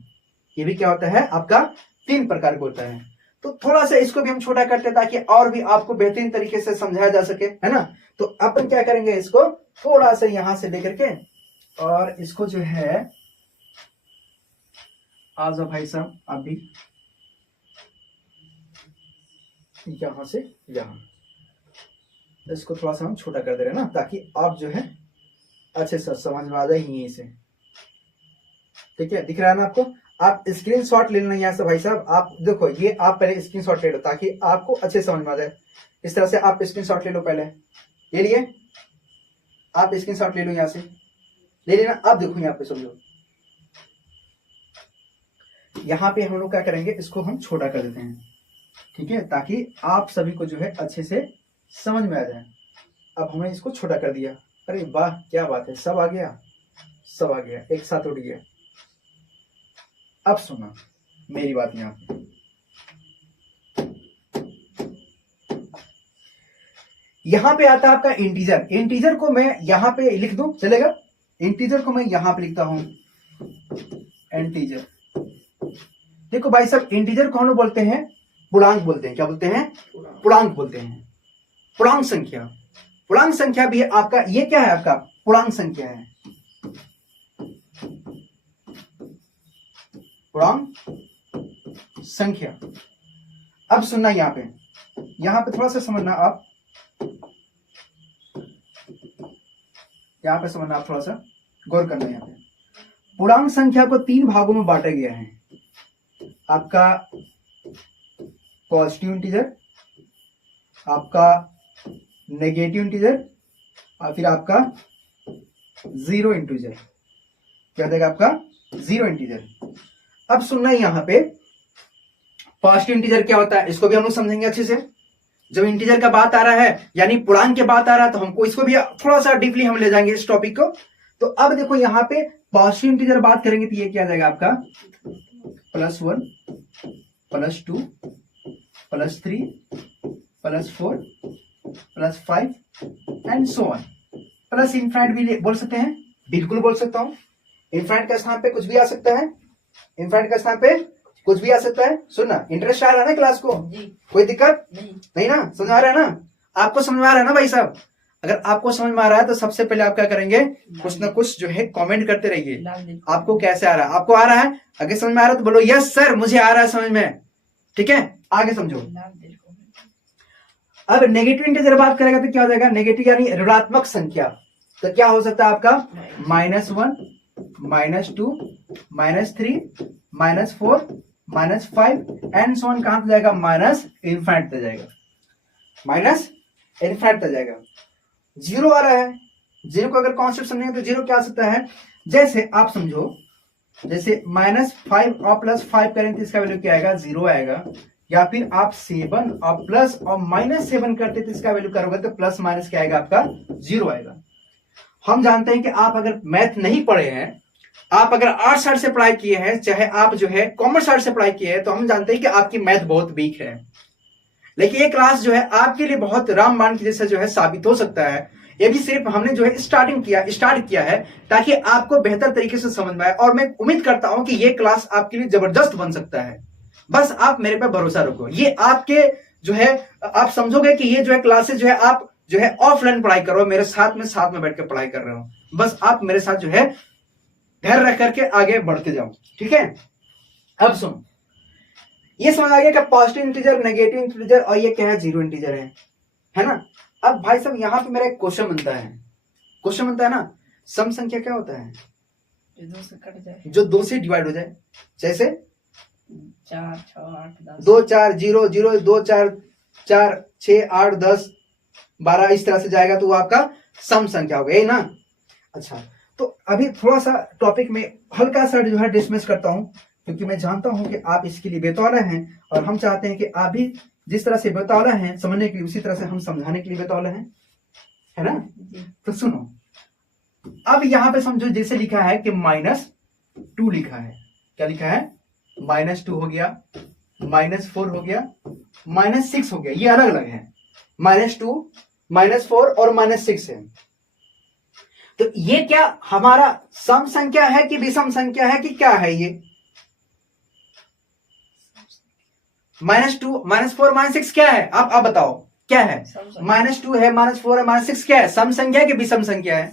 ये भी क्या होता है? आपका 3 प्रकार का होता है। तो थोड़ा सा इसको भी हम छोटा करते हैं ताकि और भी आपको बेहतरीन तरीके से समझाया जा सके, है ना? तो अपन क्या करेंगे? इसको थोड़ा सा यहां से लेकर के और इसको जो है, आ जाओ भाई साहब, आप भी यहां से यहां, इसको थोड़ा सा हम छोटा कर दे रहे हैं ना, ताकि आप जो है अच्छे से समझ में आ जाए यहीं से, ठीक है? दिख रहा है ना आपको? आप स्क्रीनशॉट ले लेना यहाँ से भाई साहब। आप देखो, ये आप पहले स्क्रीनशॉट ले लो ताकि आपको अच्छे समझ में आ जाए। इस तरह से आप स्क्रीनशॉट ले लो, पहले ले लिए आप स्क्रीनशॉट ले लो, यहाँ से ले लेना। आप देखो यहाँ पे समझो, यहाँ पे हम लोग क्या करेंगे? इसको हम छोटा कर देते हैं, ठीक है? ताकि आप सभी को जो है अच्छे से समझ में आ जाए। अब हमने इसको छोटा कर दिया। अरे वाह, क्या बात है, सब आ गया, सब आ गया, एक साथ उठ गया। अब सुना मेरी बात, यहां पे आता है आपका इंटीजर। इंटीजर को मैं यहां पे लिख दूं, चलेगा? इंटीजर को मैं यहां पे लिखता हूं, इंटीजर। देखो भाई साहब, इंटीजर को हम लोग बोलते हैं पूर्णांक बोलते हैं। क्या बोलते हैं? पूर्णांक बोलते हैं। पूर्णांक संख्या, पूर्णांक संख्या भी है आपका। ये क्या है? आपका पूर्णांक संख्या है, पूर्णांक संख्या। अब सुनना, यहां पे थोड़ा सा समझना आप, यहां पे समझना आप, थोड़ा सा गौर करना। यहां पे पूर्णांक संख्या को 3 भागों में बांटा गया है। आपका पॉजिटिव इंटीजर, आपका नेगेटिव इंटीजर, और फिर आपका जीरो इंटीजर। क्या देगा? आपका जीरो इंटीजर। अब सुनना, यहां पे पॉजिटिव इंटीजर क्या होता है, इसको भी हम लोग समझेंगे अच्छे से। जब इंटीजर का बात आ रहा है, यानी पूर्णांक की बात आ रहा है, तो हमको इसको भी थोड़ा सा डीपली हम ले जाएंगे इस टॉपिक को। तो अब देखो, यहाँ पे पॉजिटिव इंटीजर बात करेंगे तो ये क्या आ जाएगा आपका? +1 +2 +3 +4 +5 and so on. Plus infinite भी बोल सकते हैं, बिल्कुल बोल सकता हूं। इनफाइनाइट के स्थान पे कुछ भी आ सकता है, इनफाइनाइट का स्थान पे कुछ भी आ सकता है। सुनना, इंटरेस्ट आ रहा है ना क्लास को? कोई दिक्कत नहीं ना? समझ आ रहा है ना? आपको समझ में आ रहा है ना भाई साहब? अगर आपको समझ में आ रहा है तो सबसे पहले आप क्या करेंगे, कुछ ना कुछ जो है कमेंट करते रहिए। आपको कैसे आ रहा है? आपको आ रहा है? अगर समझ में आ रहा है तो बोलो यस सर मुझे आ रहा है समझ में। ठीक है, आगे समझो। अब नेगेटिव इंटीजर बात करेगा तो क्या हो जाएगा? नेगेटिव यानी ऋणात्मक संख्या। तो क्या हो सकता है आपका? -1, -2, -3, -4, -5 एंड सो ऑन। कहां तक जाएगा? माइनस इनफाइनाइट तक जाएगा। माइनस इनफाइनाइट तक जाएगा। जीरो आ रहा है। जीरो को अगर कॉन्सेप्ट समझेंगे तो जीरो क्या आ सकता है? जैसे आप समझो, जैसे -5 और +5 करें तो इसका वैल्यू क्या आएगा? 0 आएगा। या फिर आप 7 और प्लस और -7 करते तो इसका वैल्यू करोगे तो प्लस माइनस क्या आएगा? आपका 0 आएगा। हम जानते हैं कि आप अगर मैथ नहीं पढ़े हैं, आप अगर आर्ट्स साइड से पढ़ाई किए हैं, चाहे आप जो है कॉमर्स साइड से पढ़ाई किए हैं, तो हम जानते हैं कि आपकी मैथ बहुत वीक है। लेकिन ये क्लास जो है आपके लिए बहुत रामबाण की जैसे जो है साबित हो सकता है। ये भी सिर्फ हमने जो है स्टार्ट किया है ताकि आपको बेहतर तरीके से समझ में आए, और मैं उम्मीद करता हूं कि ये क्लास आपके लिए जबरदस्त बन सकता है। बस आप मेरे पे भरोसा रखो। ये आपके जो है, आप समझोगे कि ये जो है क्लासेस जो है आप जो है ऑफलाइन पढ़ाई करो, मेरे साथ में बैठ के पढ़ाई कर रहे हो। बस आप मेरे साथ जो है धैर्य रख करके आगे बढ़ते जाओ। ठीक है, अब सुनो, ये समझ आ गया कि पॉजिटिव इंटीजर, नेगेटिव इंटीजर और ये क्या है? जीरो इंटीजर है ना? अब भाई साहब यहां पे मेरा एक क्वेश्चन बनता है ना, सम संख्या क्या होता है? जो 2 से कट जाए, जो 2 से डिवाइड हो जाए। जैसे 4, 6, 8, 10, 2, 4, 0, 0, 2, 4, 4, 6, 8, 10, 12 इस तरह से जाएगा तो वो आपका सम संख्या हो गई ना। अच्छा, तो अभी थोड़ा सा टॉपिक में हल्का सा जो है डिसमिस करता हूं, क्योंकि मैं जानता हूं कि आप इसके लिए बेतौला हैं और हम चाहते हैं कि आप भी जिस तरह से बेतौला हैं समझने के लिए, उसी तरह से हम समझाने के लिए बेतौला हैं, है ना? तो सुनो, अब यहां पे समझो, जैसे लिखा है कि -2 लिखा है। क्या लिखा है? -2 हो गया, -4 हो गया, -6 हो गया। ये अलग अलग है। -2, -4 और -6 है। तो ये क्या हमारा सम संख्या है कि विषम संख्या है कि क्या है? ये -2, -4, -6 क्या है? आप बताओ क्या है? -2 है, -4 है, -6 क्या है? सम संख्या है कि विषम संख्या है?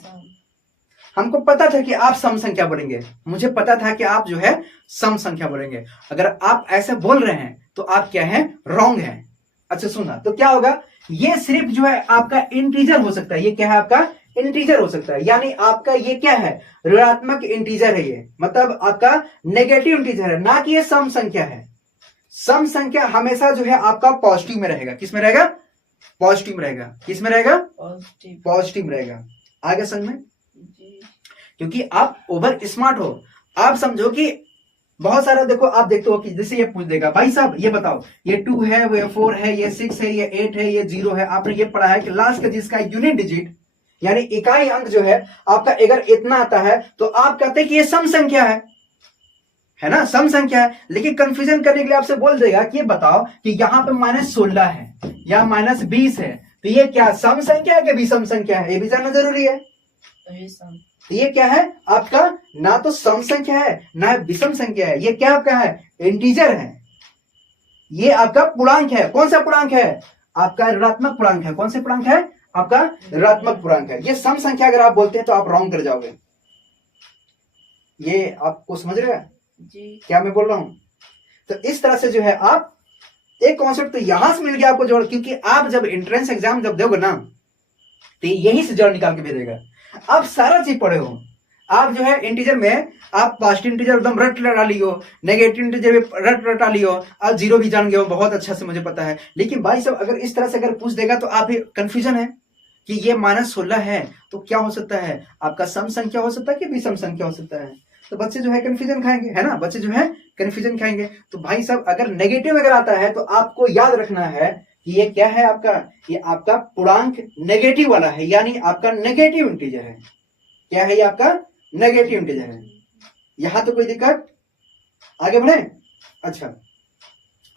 हमको पता था कि आप सम संख्या बोलेंगे, मुझे पता था कि आप जो है सम संख्या बोलेंगे। अगर आप ऐसे बोल रहे हैं तो आप क्या है? रॉन्ग है। अच्छा सुना, तो क्या होगा? ये सिर्फ जो है आपका इंटीजर हो सकता है। ये क्या है? आपका इंटीजर हो सकता है। यानी आपका ये क्या है? ऋणात्मक इंटीजर है। ये मतलब आपका नेगेटिव इंटीजर है, ना कि ये सम संख्या है। सम संख्या हमेशा जो है आपका पॉजिटिव में रहेगा। किस में रहेगा? पॉजिटिव में रहेगा। किस में रहेगा? पॉजिटिव में रहेगा। आगे समझ में? क्योंकि आप ओवर स्मार्ट हो। आप समझो कि बहुत सारा देखो, आप देखते हो कि जैसे ये पूछ देगा, भाई साहब ये बताओ, ये 2 है, ये 4 है, ये 6 है, ये 8 है, ये 0 है। आपने ये पढ़ा है कि लास्ट का जिसका यूनिट डिजिट यानी इकाई अंक जो है आपका अगर इतना आता है तो आप कहते हैं कि ये सम संख्या है ना? सम संख्या है। लेकिन कंफ्यूजन करने के लिए आपसे बोल देगा कि ये बताओ कि यहां पे -16 है या -20 है, तो ये क्या सम संख्या है कि विषम संख्या है? ये भी जानना जरूरी है। तो ये क्या है? आपका ना तो सम संख्या है ना विषम संख्या है। ये क्या आपका है? इंटीजर है। ये आपका पूर्णांक है। कौन सा पूर्णांक है? आपका ऋणात्मक पूर्णांक है। कौन सा पूर्णांक है? आपका ऋणात्मक पूर्णांक है। ये सम संख्या अगर आप बोलते हैं तो आप रॉन्ग कर जाओगे। ये आपको समझ रहे हैं क्या मैं बोल रहा हूं? तो इस तरह से जो है आप एक कॉन्सेप्ट तो यहां से मिल गया आपको जोड़, क्योंकि आप जब एंट्रेंस एग्जाम जब दोगे ना तो यही से जड़ निकाल के भेजेगा। आप सारा चीज पढ़े हो। आप जो है इंटीजर में आप पॉजिटिव इंटीजर एकदम रट रटा लियो, नेगेटिव इंटीजर में रट रटा लियो, आप जीरो भी जान गए हो बहुत अच्छा से, मुझे पता है। लेकिन भाई साहब अगर इस तरह से अगर पूछ देगा तो आप कंफ्यूजन है कि ये -16 है तो क्या हो सकता है? आपका सम संख्या हो सकता है कि विषम संख्या हो सकता है? तो बच्चे जो है कंफ्यूजन खाएंगे, है ना? बच्चे जो है कंफ्यूजन खाएंगे। तो भाई साहब अगर नेगेटिव अगर आता है तो आपको याद रखना है कि ये क्या है आपका? ये आपका पूर्णांक नेगेटिव वाला है, यानी आपका नेगेटिव इंटीजर है। क्या है? ये आपका नेगेटिव इंटीजर है। यहां तो कोई दिक्कत? आगे बढ़े? अच्छा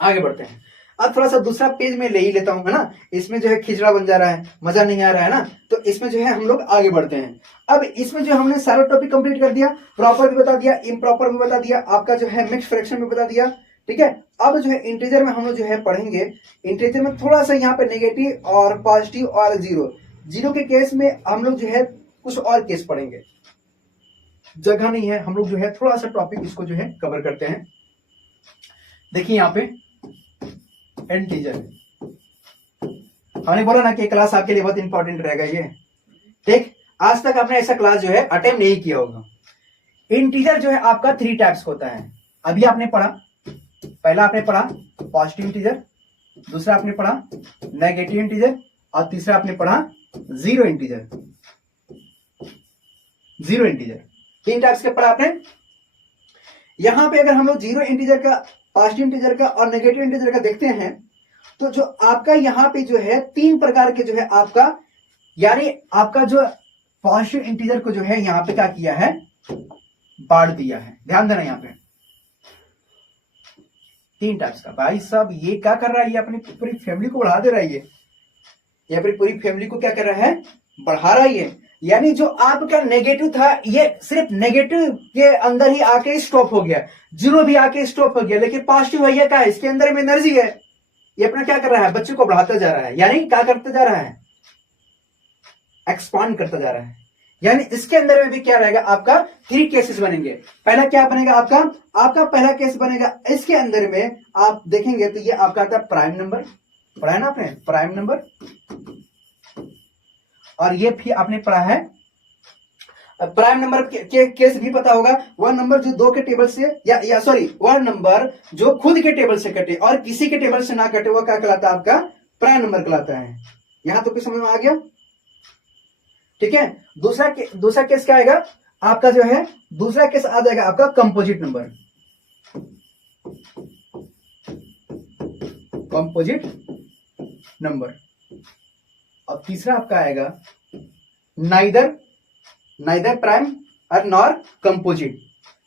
आगे बढ़ते हैं। अब थोड़ा सा दूसरा पेज में ले ही लेता हूं, है ना, इसमें जो है खिचड़ा बन जा रहा है, मजा नहीं आ रहा है ना, तो इसमें जो है हम लोग आगे बढ़ते हैं। अब इसमें जो हमने सारा टॉपिक कंप्लीट कर दिया, प्रॉपर भी बता दिया, इम्प्रॉपर भी बता दिया, आपका जो है मिक्स फ्रैक्शन भी बता दिया, ठीक है। अब जो है इंटीजर में हम लोग जो है पढ़ेंगे, इंटीजर में थोड़ा सा यहाँ पे नेगेटिव और पॉजिटिव और जीरो के केस में हम लोग जो है कुछ और केस पढ़ेंगे, जगह नहीं है, हम लोग जो है थोड़ा सा टॉपिक इसको जो है कवर करते हैं। देखिए यहाँ पे इंटीजर, हमने बोला ना कि क्लास आपके लिए बहुत इंपॉर्टेंट रहेगा ये, ठीक। आज तक आपने ऐसा क्लास जो है अटेम्प्ट नहीं किया होगा। इंटीजर जो है आपका 3 टाइप्स होता है। अभी आपने पढ़ा, पहला आपने पढ़ा पॉजिटिव इंटीजर, दूसरा आपने पढ़ा नेगेटिव इंटीजर, और तीसरा आपने पढ़ा जीरो इंटीजर। 3 टाइप्स के पढ़ा आपने। यहां पे अगर हम लोग जीरो इंटीजर का, पॉजिटिव इंटीजर का और नेगेटिव इंटीजर का देखते हैं, तो जो आपका यहाँ पे जो है 3 प्रकार के जो है आपका, यानी आपका जो पॉजिटिव इंटीजर को जो है यहाँ पे क्या किया है, बांट दिया है। ध्यान देना यहाँ पे 3 टाइप्स का। भाई साहब ये क्या कर रहा है, ये अपनी पूरी फैमिली को बढ़ा दे रहा है, ये अपनी पूरी फैमिली को क्या कर रहा है, बढ़ा रहा है ये। यानी जो आपका नेगेटिव था ये सिर्फ नेगेटिव के अंदर ही आके स्टॉप हो गया, जीरो भी आके स्टॉप हो गया, लेकिन पॉजिटिव है ये क्या है, इसके अंदर में एनर्जी है, ये अपना क्या कर रहा है, बच्चे को बढ़ाता जा रहा है, यानी क्या करता जा रहा है, एक्सपांड करता जा रहा है। यानी इसके अंदर में भी क्या रहेगा, आपका 3 केसेस बनेंगे। पहला क्या बनेगा आपका पहला केस बनेगा, इसके अंदर में आप देखेंगे तो ये आपका आता है प्राइम नंबर, पढ़ा है ना आपने, प्राइम नंबर। और ये भी आपने पढ़ा है प्राइम नंबर के केस भी पता होगा, वह नंबर जो 2 के टेबल से या सॉरी वह नंबर जो खुद के टेबल से कटे और किसी के टेबल से ना कटे, वह क्या कहलाता है, आपका प्राइम नंबर कहलाता है। यहां तो कुछ समझ में आ गया, ठीक है। दूसरा केस क्या आएगा आपका, जो है दूसरा केस आ जाएगा आपका कंपोजिट नंबर, और तीसरा आपका आएगा नाइदर प्राइम और नॉर कंपोजिट,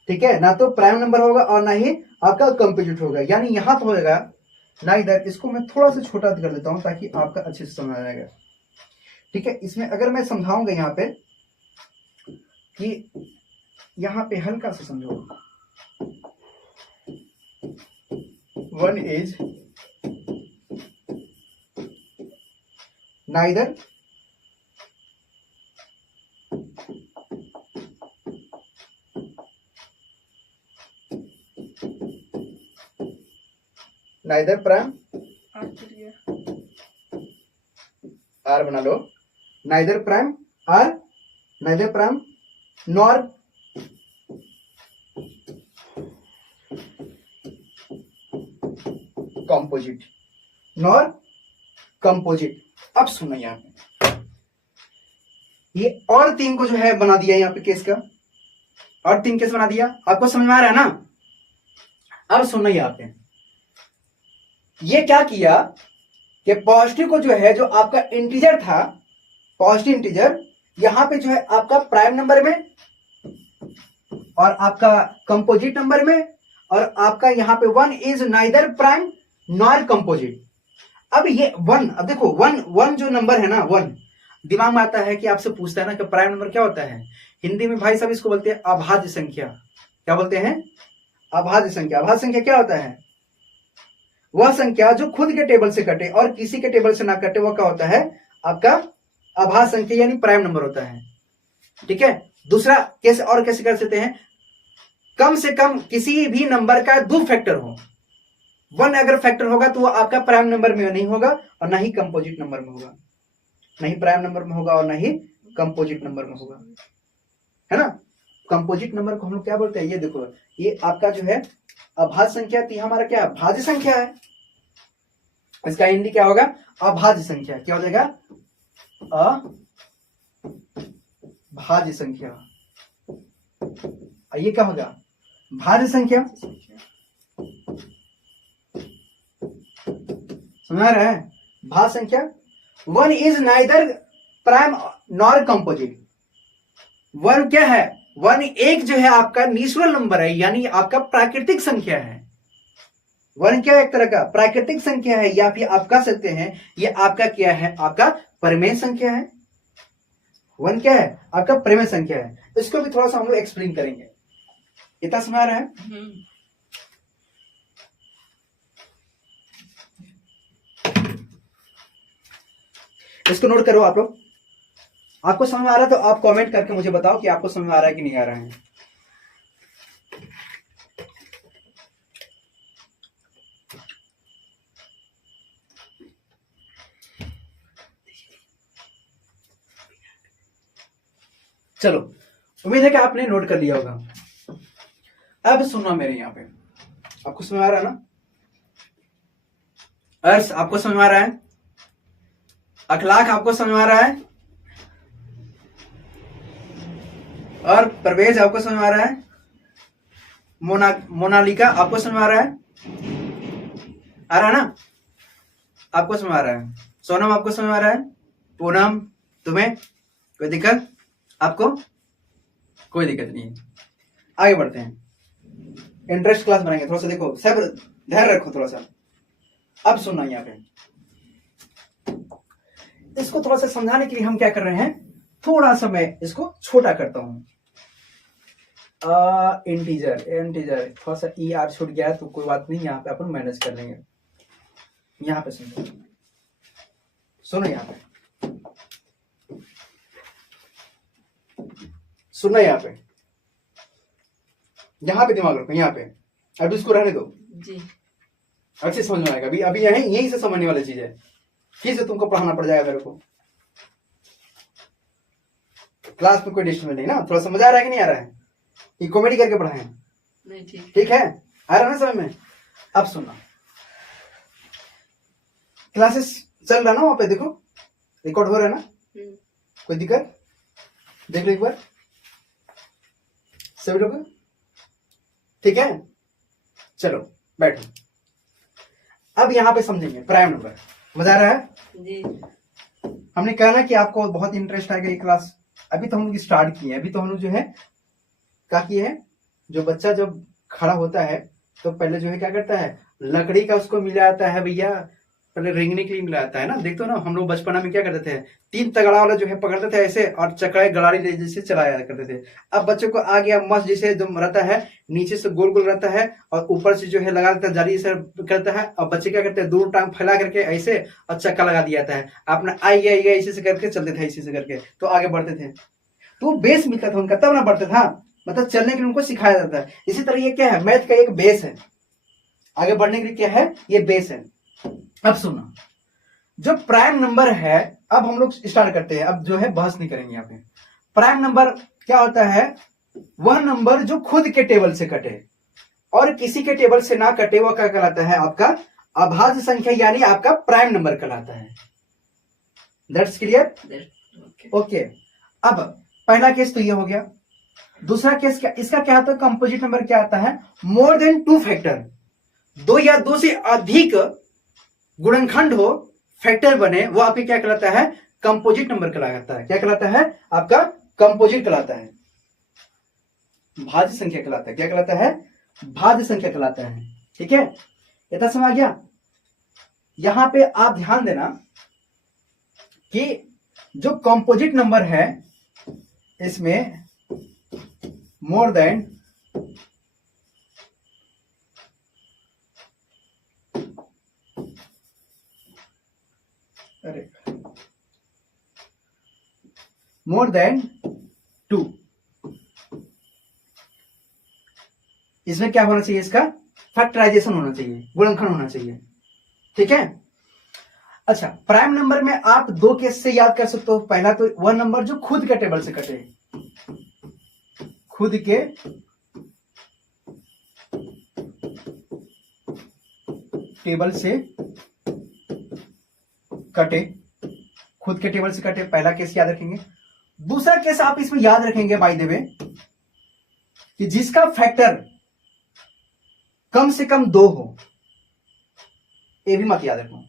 ठीक है। ना तो प्राइम नंबर होगा और ना ही आपका कंपोजिट होगा। यानी यहां तो होगा नाइदर, इसको मैं थोड़ा सा छोटा कर देता हूं ताकि आपका अच्छे से समझ आ जाएगा, ठीक है। इसमें अगर मैं समझाऊंगा यहाँ पे कि यहाँ पे हल्का सा समझो, 1 इज नाइदर प्राइम, आर बना लो, नाइदर प्राइम नॉर कंपोजिट। अब सुनो यहाँ पे, ये और 3 को जो है बना दिया यहाँ पे केस का, और 3 केस बना दिया, आपको समझ में आ रहा है ना। अब सुनो यहाँ पे, ये क्या किया कि पॉजिटिव को जो है, जो आपका इंटीजर था, पॉजिटिव इंटीजर यहां पे जो है आपका प्राइम नंबर में और आपका कंपोजिट नंबर में, और आपका यहां पे 1 is neither prime nor composite. अब ये 1, अब देखो 1 जो नंबर है ना, 1 दिमाग में आता है कि आपसे पूछता है ना कि प्राइम नंबर क्या होता है, हिंदी में भाई साहब इसको बोलते हैं अभाज्य संख्या। क्या बोलते हैं, अभाज्य संख्या। अभाज्य संख्या क्या होता है, वह संख्या जो खुद के टेबल से कटे और किसी के टेबल से ना कटे, वह क्या होता है, आपका अभाज्य संख्या यानी प्राइम नंबर होता है, ठीक है। दूसरा कैसे और कैसे कर सकते हैं, कम से कम किसी भी नंबर का 2 फैक्टर हो, 1 अगर फैक्टर होगा तो वह आपका प्राइम नंबर में नहीं होगा और ना ही कंपोजिट नंबर में होगा, नहीं प्राइम नंबर में होगा और ना ही कंपोजिट नंबर में होगा, है ना। कंपोजिट नंबर को हम लोग क्या बोलते हैं, ये देखो, ये आपका जो है अभाज्य संख्या, तो हमारा क्या भाज्य संख्या है, इसका हिंदी क्या होगा, अभाज्य संख्या। क्या हो जाएगा, अभाज्य संख्या। ये क्या होगा, भाज्य संख्या। समझ रहा है, भाज्य संख्या। 1 is neither prime nor composite. 1 क्या है, 1 एक जो है आपका नेचुरल नंबर है, यानी आपका प्राकृतिक संख्या है। 1 क्या है? एक तरह का प्राकृतिक संख्या है, या फिर आप कह सकते हैं ये आपका क्या है? आपका परिमेय संख्या है। 1 क्या है? आपका परिमेय संख्या है। इसको भी थोड़ा सा हम लोग एक्सप्लेन करेंगे। इतना समझ आ रहा है? इसको नोट करो आप लोग। आपको समझ में आ रहा है तो आप कमेंट करके मुझे बताओ कि आपको समझ में आ रहा है कि नहीं आ रहा है। चलो, उम्मीद है कि आपने नोट कर लिया होगा। अब सुनना मेरे यहाँ पे, आपको समझ में आ रहा है ना? अर्श आपको समझ में आ रहा है? अखलाक आपको समझ में आ रहा है? और परवेज आपको समझ में आ रहा है? मोनालिका आपको समझ में आ रहा है? आ रहा है ना? आपको समझ में आ रहा है? सोनम आपको समझ में आ रहा है? पूनम तुम्हें कोई दिक्कत? आपको कोई दिक्कत नहीं है। आगे बढ़ते हैं, इंटरेस्ट क्लास बनाएंगे। थोड़ा सा देखो, सब ध्यान रखो थोड़ा सा। अब सुनना यहाँ पे, इसको थोड़ा सा समझाने के लिए हम क्या कर रहे हैं, थोड़ा सा मैं इसको छोटा करता हूं। इंटीजर थोड़ा सा ER छूट गया तो कोई बात नहीं, यहाँ पे अपन मैनेज कर लेंगे। यहाँ पे सुनो यहाँ पे सुनना, यहाँ पे दिमाग रखो। यहाँ पे अब इसको रहने दो जी। अच्छे समझ में आएगा। अभी यहीं से समझने वाली चीज है, फिर से तुमको पढ़ाना पड़ जाएगा मेरे को। क्लास में कोई डिस्टर्बेंस नहीं ना? थोड़ा समझ आ रहा है कि नहीं आ रहा है? ये कॉमेडी करके पढ़ाएं? नहीं, ठीक है, आ रहा है ना समझ में? अब सुनना, क्लासेस चल रहा ना वहां पे, देखो रिकॉर्ड हो रहा है ना? कोई दिक्कत? देख लो एक बार सभी लोग, ठीक है? चलो बैठो। अब यहां पे समझेंगे प्राइम नंबर। मजा आ रहा है जी। हमने कहा ना कि आपको बहुत इंटरेस्ट आएगा ये क्लास। अभी तो हम लोग स्टार्ट किए हैं। अभी तो हम लोग जो है क्या किए हैं, जो बच्चा जब खड़ा होता है तो पहले जो है क्या करता है, लकड़ी का उसको मिला आता है भैया, पहले रेंगने के लिए मिला आता है ना। देखते हो ना, हम लोग बचपना में क्या करते थे, 3 तगड़ा वाला जो है पकड़ते थे ऐसे, और चकड़े गड़ाड़ी जैसे चलाया करते थे। अब बच्चों को आ गया मस्त, जैसे जो रहता है नीचे से गोल गोल रहता है और ऊपर से जो है लगा देता है, जाली से करता है। और बच्चे क्या करते हैं, दोनों टांग फैला करके ऐसे और चक्का लगा दिया जाता है। अपना आई गया ऐसे से करके चलते थे, ऐसे से करके तो आगे बढ़ते थे। तो बेस मिलता था उनका, तब ना बढ़ते था, मतलब चलने के लिए उनको सिखाया जाता है। इसी तरह ये क्या है, मैथ का एक बेस है, आगे बढ़ने के लिए क्या है, ये बेस है। अब सुनो, जो प्राइम नंबर है, अब हम लोग स्टार्ट करते हैं। अब जो है बहस नहीं करेंगे यहाँ पे। प्राइम नंबर क्या होता है, वह नंबर जो खुद के टेबल से कटे और किसी के टेबल से ना कटे, वह क्या कहलाता है, आपका अभाज्य संख्या, यानी आपका प्राइम नंबर कहलाता है। That's clear? ओके। अब पहला केस तो ये हो गया। दूसरा केस क्या, इसका क्या होता है, कंपोजिट नंबर क्या आता है, मोर देन 2 फैक्टर, 2 या 2 से अधिक गुणनखंड हो, फैक्टर बने, वो आपके क्या कहलाता है, कंपोजिट नंबर कहलाता है। क्या कहलाता है, आपका कंपोजिट कहलाता है, भाज्य संख्या कहलाता है। क्या कहलाता है, भाज्य संख्या कहलाता है। ठीक है, इतना समझ आ गया? यहां पे आप ध्यान देना कि जो कंपोजिट नंबर है इसमें मोर देन मोर देन 2, इसमें क्या होना चाहिए, इसका फैक्टराइजेशन होना चाहिए, गुणनखंड होना चाहिए। ठीक है। अच्छा, प्राइम नंबर में आप 2 केस से याद कर सकते हो। पहला तो वह नंबर जो खुद के टेबल से कटे, खुद के टेबल से कटे, खुद के टेबल से कटे, पहला केस याद रखेंगे। दूसरा केस आप इसमें याद रखेंगे बाय द वे, कि जिसका फैक्टर कम से कम 2 हो। ये भी मत याद रखना,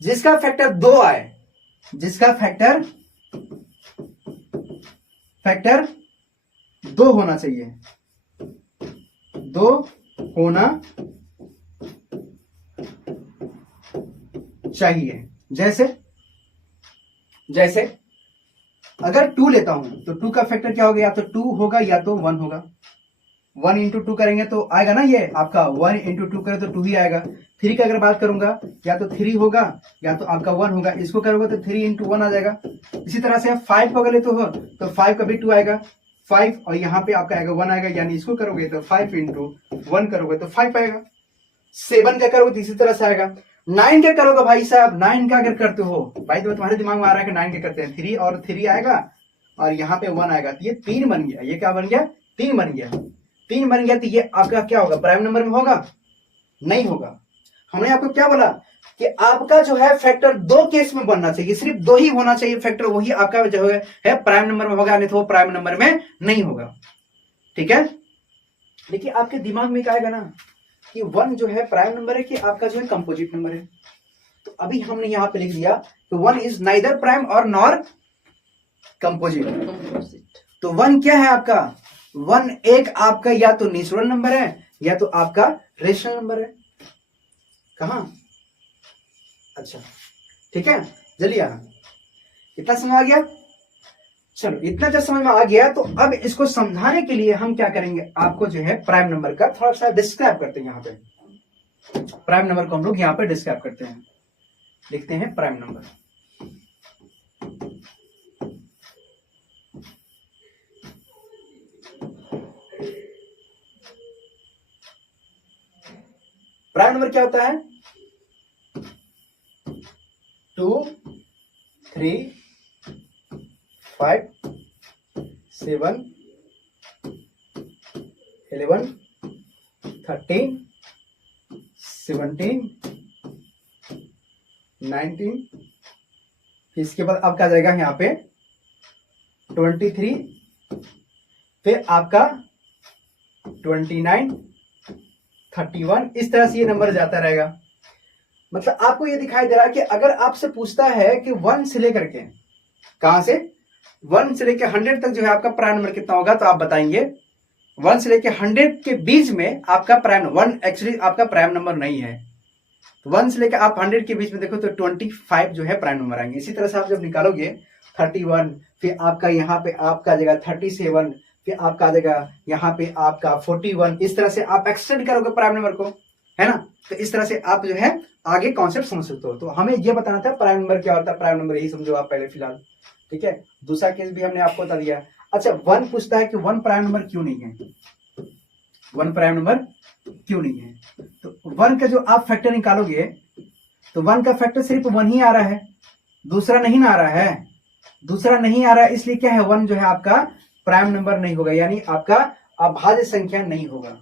जिसका फैक्टर 2 आए, जिसका फैक्टर 2 होना चाहिए, 2 होना चाहिए। जैसे जैसे अगर 2 लेता हूं तो 2 का फैक्टर क्या होगा, या तो 2 होगा या तो 1 होगा। 1 इंटू 2 करेंगे तो आएगा ना, ये आपका 1 इंटू 2 करें तो 2 ही आएगा। 3 का अगर बात करूंगा या तो 3 होगा या तो आपका 1 होगा। इसको करोगे तो 3 इंटू 1 आ जाएगा। इसी तरह से 5 को अगर लेते हो तो 5 का भी 2 आएगा, 5 और यहाँ पे आपका आएगा 1 आएगा, यानी इसको करोगे तो 5 इंटू 1 करोगे तो 5 आएगा। 7 का करोगे तो इसी तरह से आएगा। 9 का करोगे भाई साहब, 9 का अगर करते हो भाई तो तुम्हारे दिमाग में आ रहा है कि 9 के करते हैं, 3 और 3 आएगा और यहाँ पे 1 आएगा, तो ये 3 बन गया। ये क्या बन गया, 3 बन गया। 3 बन गया तो ये आपका क्या होगा, प्राइम नंबर में होगा, नहीं होगा। हमने आपको क्या बोला कि आपका जो है फैक्टर 2 केस में बनना चाहिए, सिर्फ 2 ही होना चाहिए फैक्टर, वही आपका जो है प्राइम नंबर में होगा, नहीं तो वो प्राइम नंबर में नहीं होगा। ठीक है, देखिए आपके दिमाग में क्या आएगा ना कि 1 जो है प्राइम नंबर है कि आपका जो है कंपोजिट नंबर है। तो अभी हमने यहां पे लिख दिया तो 1 इज नाइदर प्राइम और नॉर कंपोजिट। तो 1 क्या है आपका, 1 एक आपका या तो नेचुरल नंबर है या तो आपका रेशनल नंबर है। कहां, अच्छा ठीक है, जल्दी आना। इतना समझ आ गया, चलो इतना जब समझ में आ गया तो अब इसको समझाने के लिए हम क्या करेंगे, आपको जो है प्राइम नंबर का थोड़ा सा डिस्क्राइब करते हैं। यहाँ पे प्राइम नंबर को हम लोग यहाँ पे डिस्क्राइब करते हैं, लिखते हैं प्राइम नंबर। प्राइम नंबर क्या होता है, 2 3 5 7 11 13 17 19, इसके बाद आपका आ जाएगा यहाँ पे 23, फिर आपका 29 31, इस तरह से ये नंबर जाता रहेगा। मतलब आपको ये दिखाई दे रहा है कि अगर आपसे पूछता है कि 1 से लेकर के, कहां से 1 से लेकर 100 तक जो है आपका प्राइम नंबर कितना होगा, तो आप बताएंगे 1 से लेकर 100 के बीच में आपका प्राइम 1 एक्चुअली आपका प्राइम नंबर नहीं है। 1 से लेकर आप 100 के बीच में देखो तो 25 जो है प्राइम नंबर आएंगे। इसी तरह से आप जब निकालोगे 31, फिर आपका यहाँ पे आपका आ जाएगा 37, फिर आपका आ जाएगा यहाँ पे आपका 41, इस तरह से आप एक्सटेंड करोगे प्राइम नंबर को, है ना। तो इस तरह से आप जो है आगे कॉन्सेप्ट समझ सकते हो। तो हमें ये बताना था प्राइम नंबर क्या होता है, प्राइम नंबर यही समझो आप पहले फिलहाल। ठीक है, दूसरा केस भी हमने आपको बता दिया। अच्छा, 1 पूछता है कि 1 प्राइम नंबर क्यों नहीं है, 1 प्राइम नंबर क्यों नहीं है। तो 1 का जो आप फैक्टर निकालोगे तो 1 का फैक्टर सिर्फ 1 ही आ रहा है, दूसरा नहीं ना आ रहा है, दूसरा नहीं आ रहा है, इसलिए क्या है 1 जो है आपका प्राइम नंबर नहीं होगा, यानी आपका अभाज्य संख्या नहीं होगा।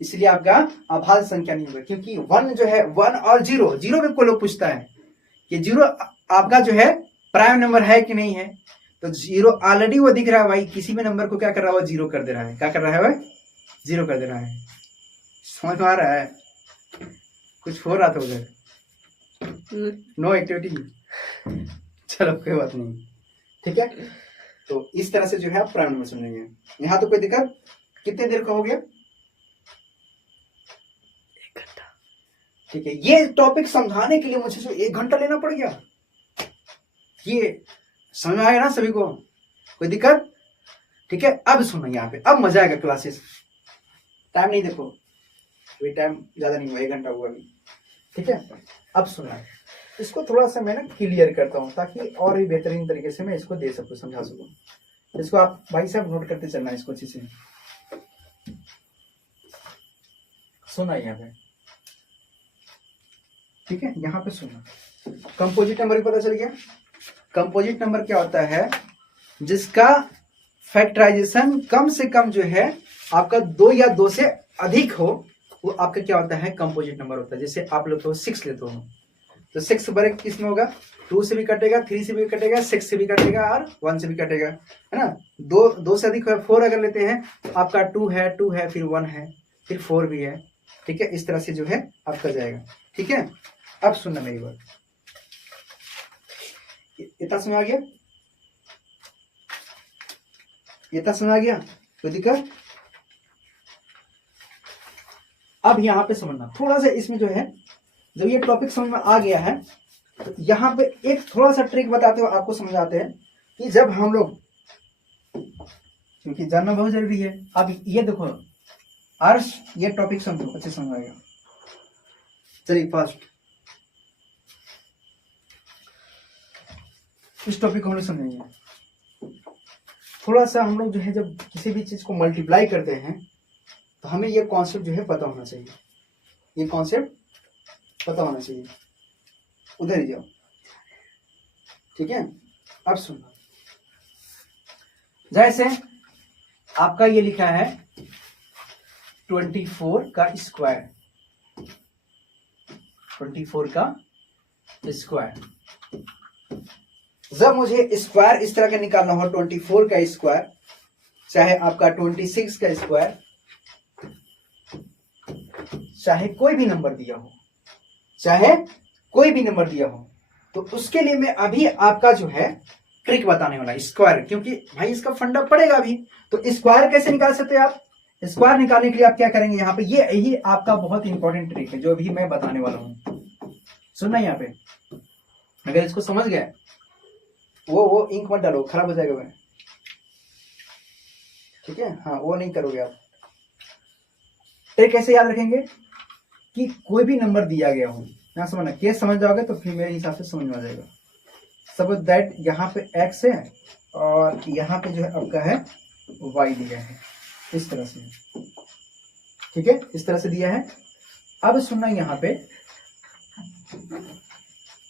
इसलिए आपका अभाज्य संख्या नहीं होगा, क्योंकि 1 जो है 1 और 0 में कोई लोग पूछता है कि 0 आपका जो है प्राइम नंबर है कि नहीं है, तो 0 ऑलरेडी वो दिख रहा है भाई, किसी भी नंबर को क्या कर रहा है वो 0 कर दे रहा है। क्या कर रहा है भाई, 0 कर दे रहा है। समझ में आ रहा है, कुछ हो रहा था उधर, नो एक्टिविटी, चलो कोई बात नहीं। ठीक है, तो इस तरह से जो है आप प्राइम नंबर समझेंगे। यहां तो कोई दिक्कत, कितने देर का हो गया, 1 घंटा। ठीक है, ये टॉपिक समझाने के लिए मुझे जो 1 घंटा लेना पड़ गया, ये समझ में आया ना सभी को, कोई दिक्कत। ठीक है, अब सुनो यहाँ पे, अब मजा आएगा क्लासेस। टाइम नहीं देखो, अभी टाइम ज्यादा नहीं हुआ, 1 घंटा हुआ अभी। ठीक है, अब सुना, इसको थोड़ा सा मैं ना क्लियर करता हूँ ताकि और भी बेहतरीन तरीके से मैं इसको दे सकूँ, समझा सकूँ। इसको आप भाई साहब नोट करते चलना इसको अच्छे से। सुना यहाँ पे, ठीक है, यहाँ पे सुना। कंपोजिट नंबर पता चल गया। कंपोजिट नंबर क्या होता है, जिसका फैक्टराइजेशन कम से कम जो है आपका 2 या 2 से अधिक हो, वो आपका क्या होता है, कंपोजिट नंबर होता है। जैसे आप लेते हो 6 लेते हो, तो 6 बड़े किस में होगा, 2 से भी कटेगा, 3 से भी कटेगा, 6 से भी कटेगा और 1 से भी कटेगा, है ना। 2 से अधिक है, 4 अगर लेते हैं तो आपका 2 है, फिर 1 है, फिर 4 भी है। ठीक है, इस तरह से जो है आपका जाएगा। ठीक है, अब सुनना मेरी बात, इतना समझ आ गया, इतना समझ आ गया, कोई दिक्कत। अब यहां पे समझना थोड़ा सा, इसमें जो है जब ये टॉपिक समझ में आ गया है तो यहाँ पे एक थोड़ा सा ट्रिक बताते हुए आपको समझाते हैं कि जब हम लोग, क्योंकि जानना बहुत जरूरी है। अब ये देखो अर्श, ये टॉपिक समझो, अच्छे समझ आएगा। चलिए फास्ट इस टॉपिक को हम लोग समझेंगे। थोड़ा सा हम लोग जो है जब किसी भी चीज को मल्टीप्लाई करते हैं तो हमें ये कॉन्सेप्ट जो है पता होना चाहिए, ये कॉन्सेप्ट पता होना चाहिए। उधर ही जाओ, ठीक है। अब सुनो, जैसे आपका ये लिखा है 24 का स्क्वायर, 24 का स्क्वायर। जब मुझे स्क्वायर इस तरह का निकालना हो, 24 का स्क्वायर, चाहे आपका 26 का स्क्वायर, चाहे कोई भी नंबर दिया हो, चाहे कोई भी नंबर दिया हो, तो उसके लिए मैं अभी आपका जो है ट्रिक बताने वाला स्क्वायर, क्योंकि भाई इसका फंडा पड़ेगा अभी। तो स्क्वायर कैसे निकाल सकते हैं आप? स्क्वायर निकालने के लिए आप क्या करेंगे, यहाँ पे ये यही आपका बहुत इंपॉर्टेंट ट्रिक है जो अभी मैं बताने वाला हूं। सुनना यहाँ पे, अगर इसको समझ गए, वो इंक मत डालो, खराब हो जाएगा वह, ठीक है। हाँ, वो नहीं करोगे आप। ट्रिक कैसे याद रखेंगे कि कोई भी नंबर दिया गया हो, यहाँ समझना, केस समझ जाओगे तो फिर मेरे हिसाब से समझ में आ जाएगा। सपोज दैट यहाँ पे x है और यहाँ पे जो है आपका है y दिया है, इस तरह से, ठीक है, इस तरह से दिया है। अब सुनना, यहाँ पे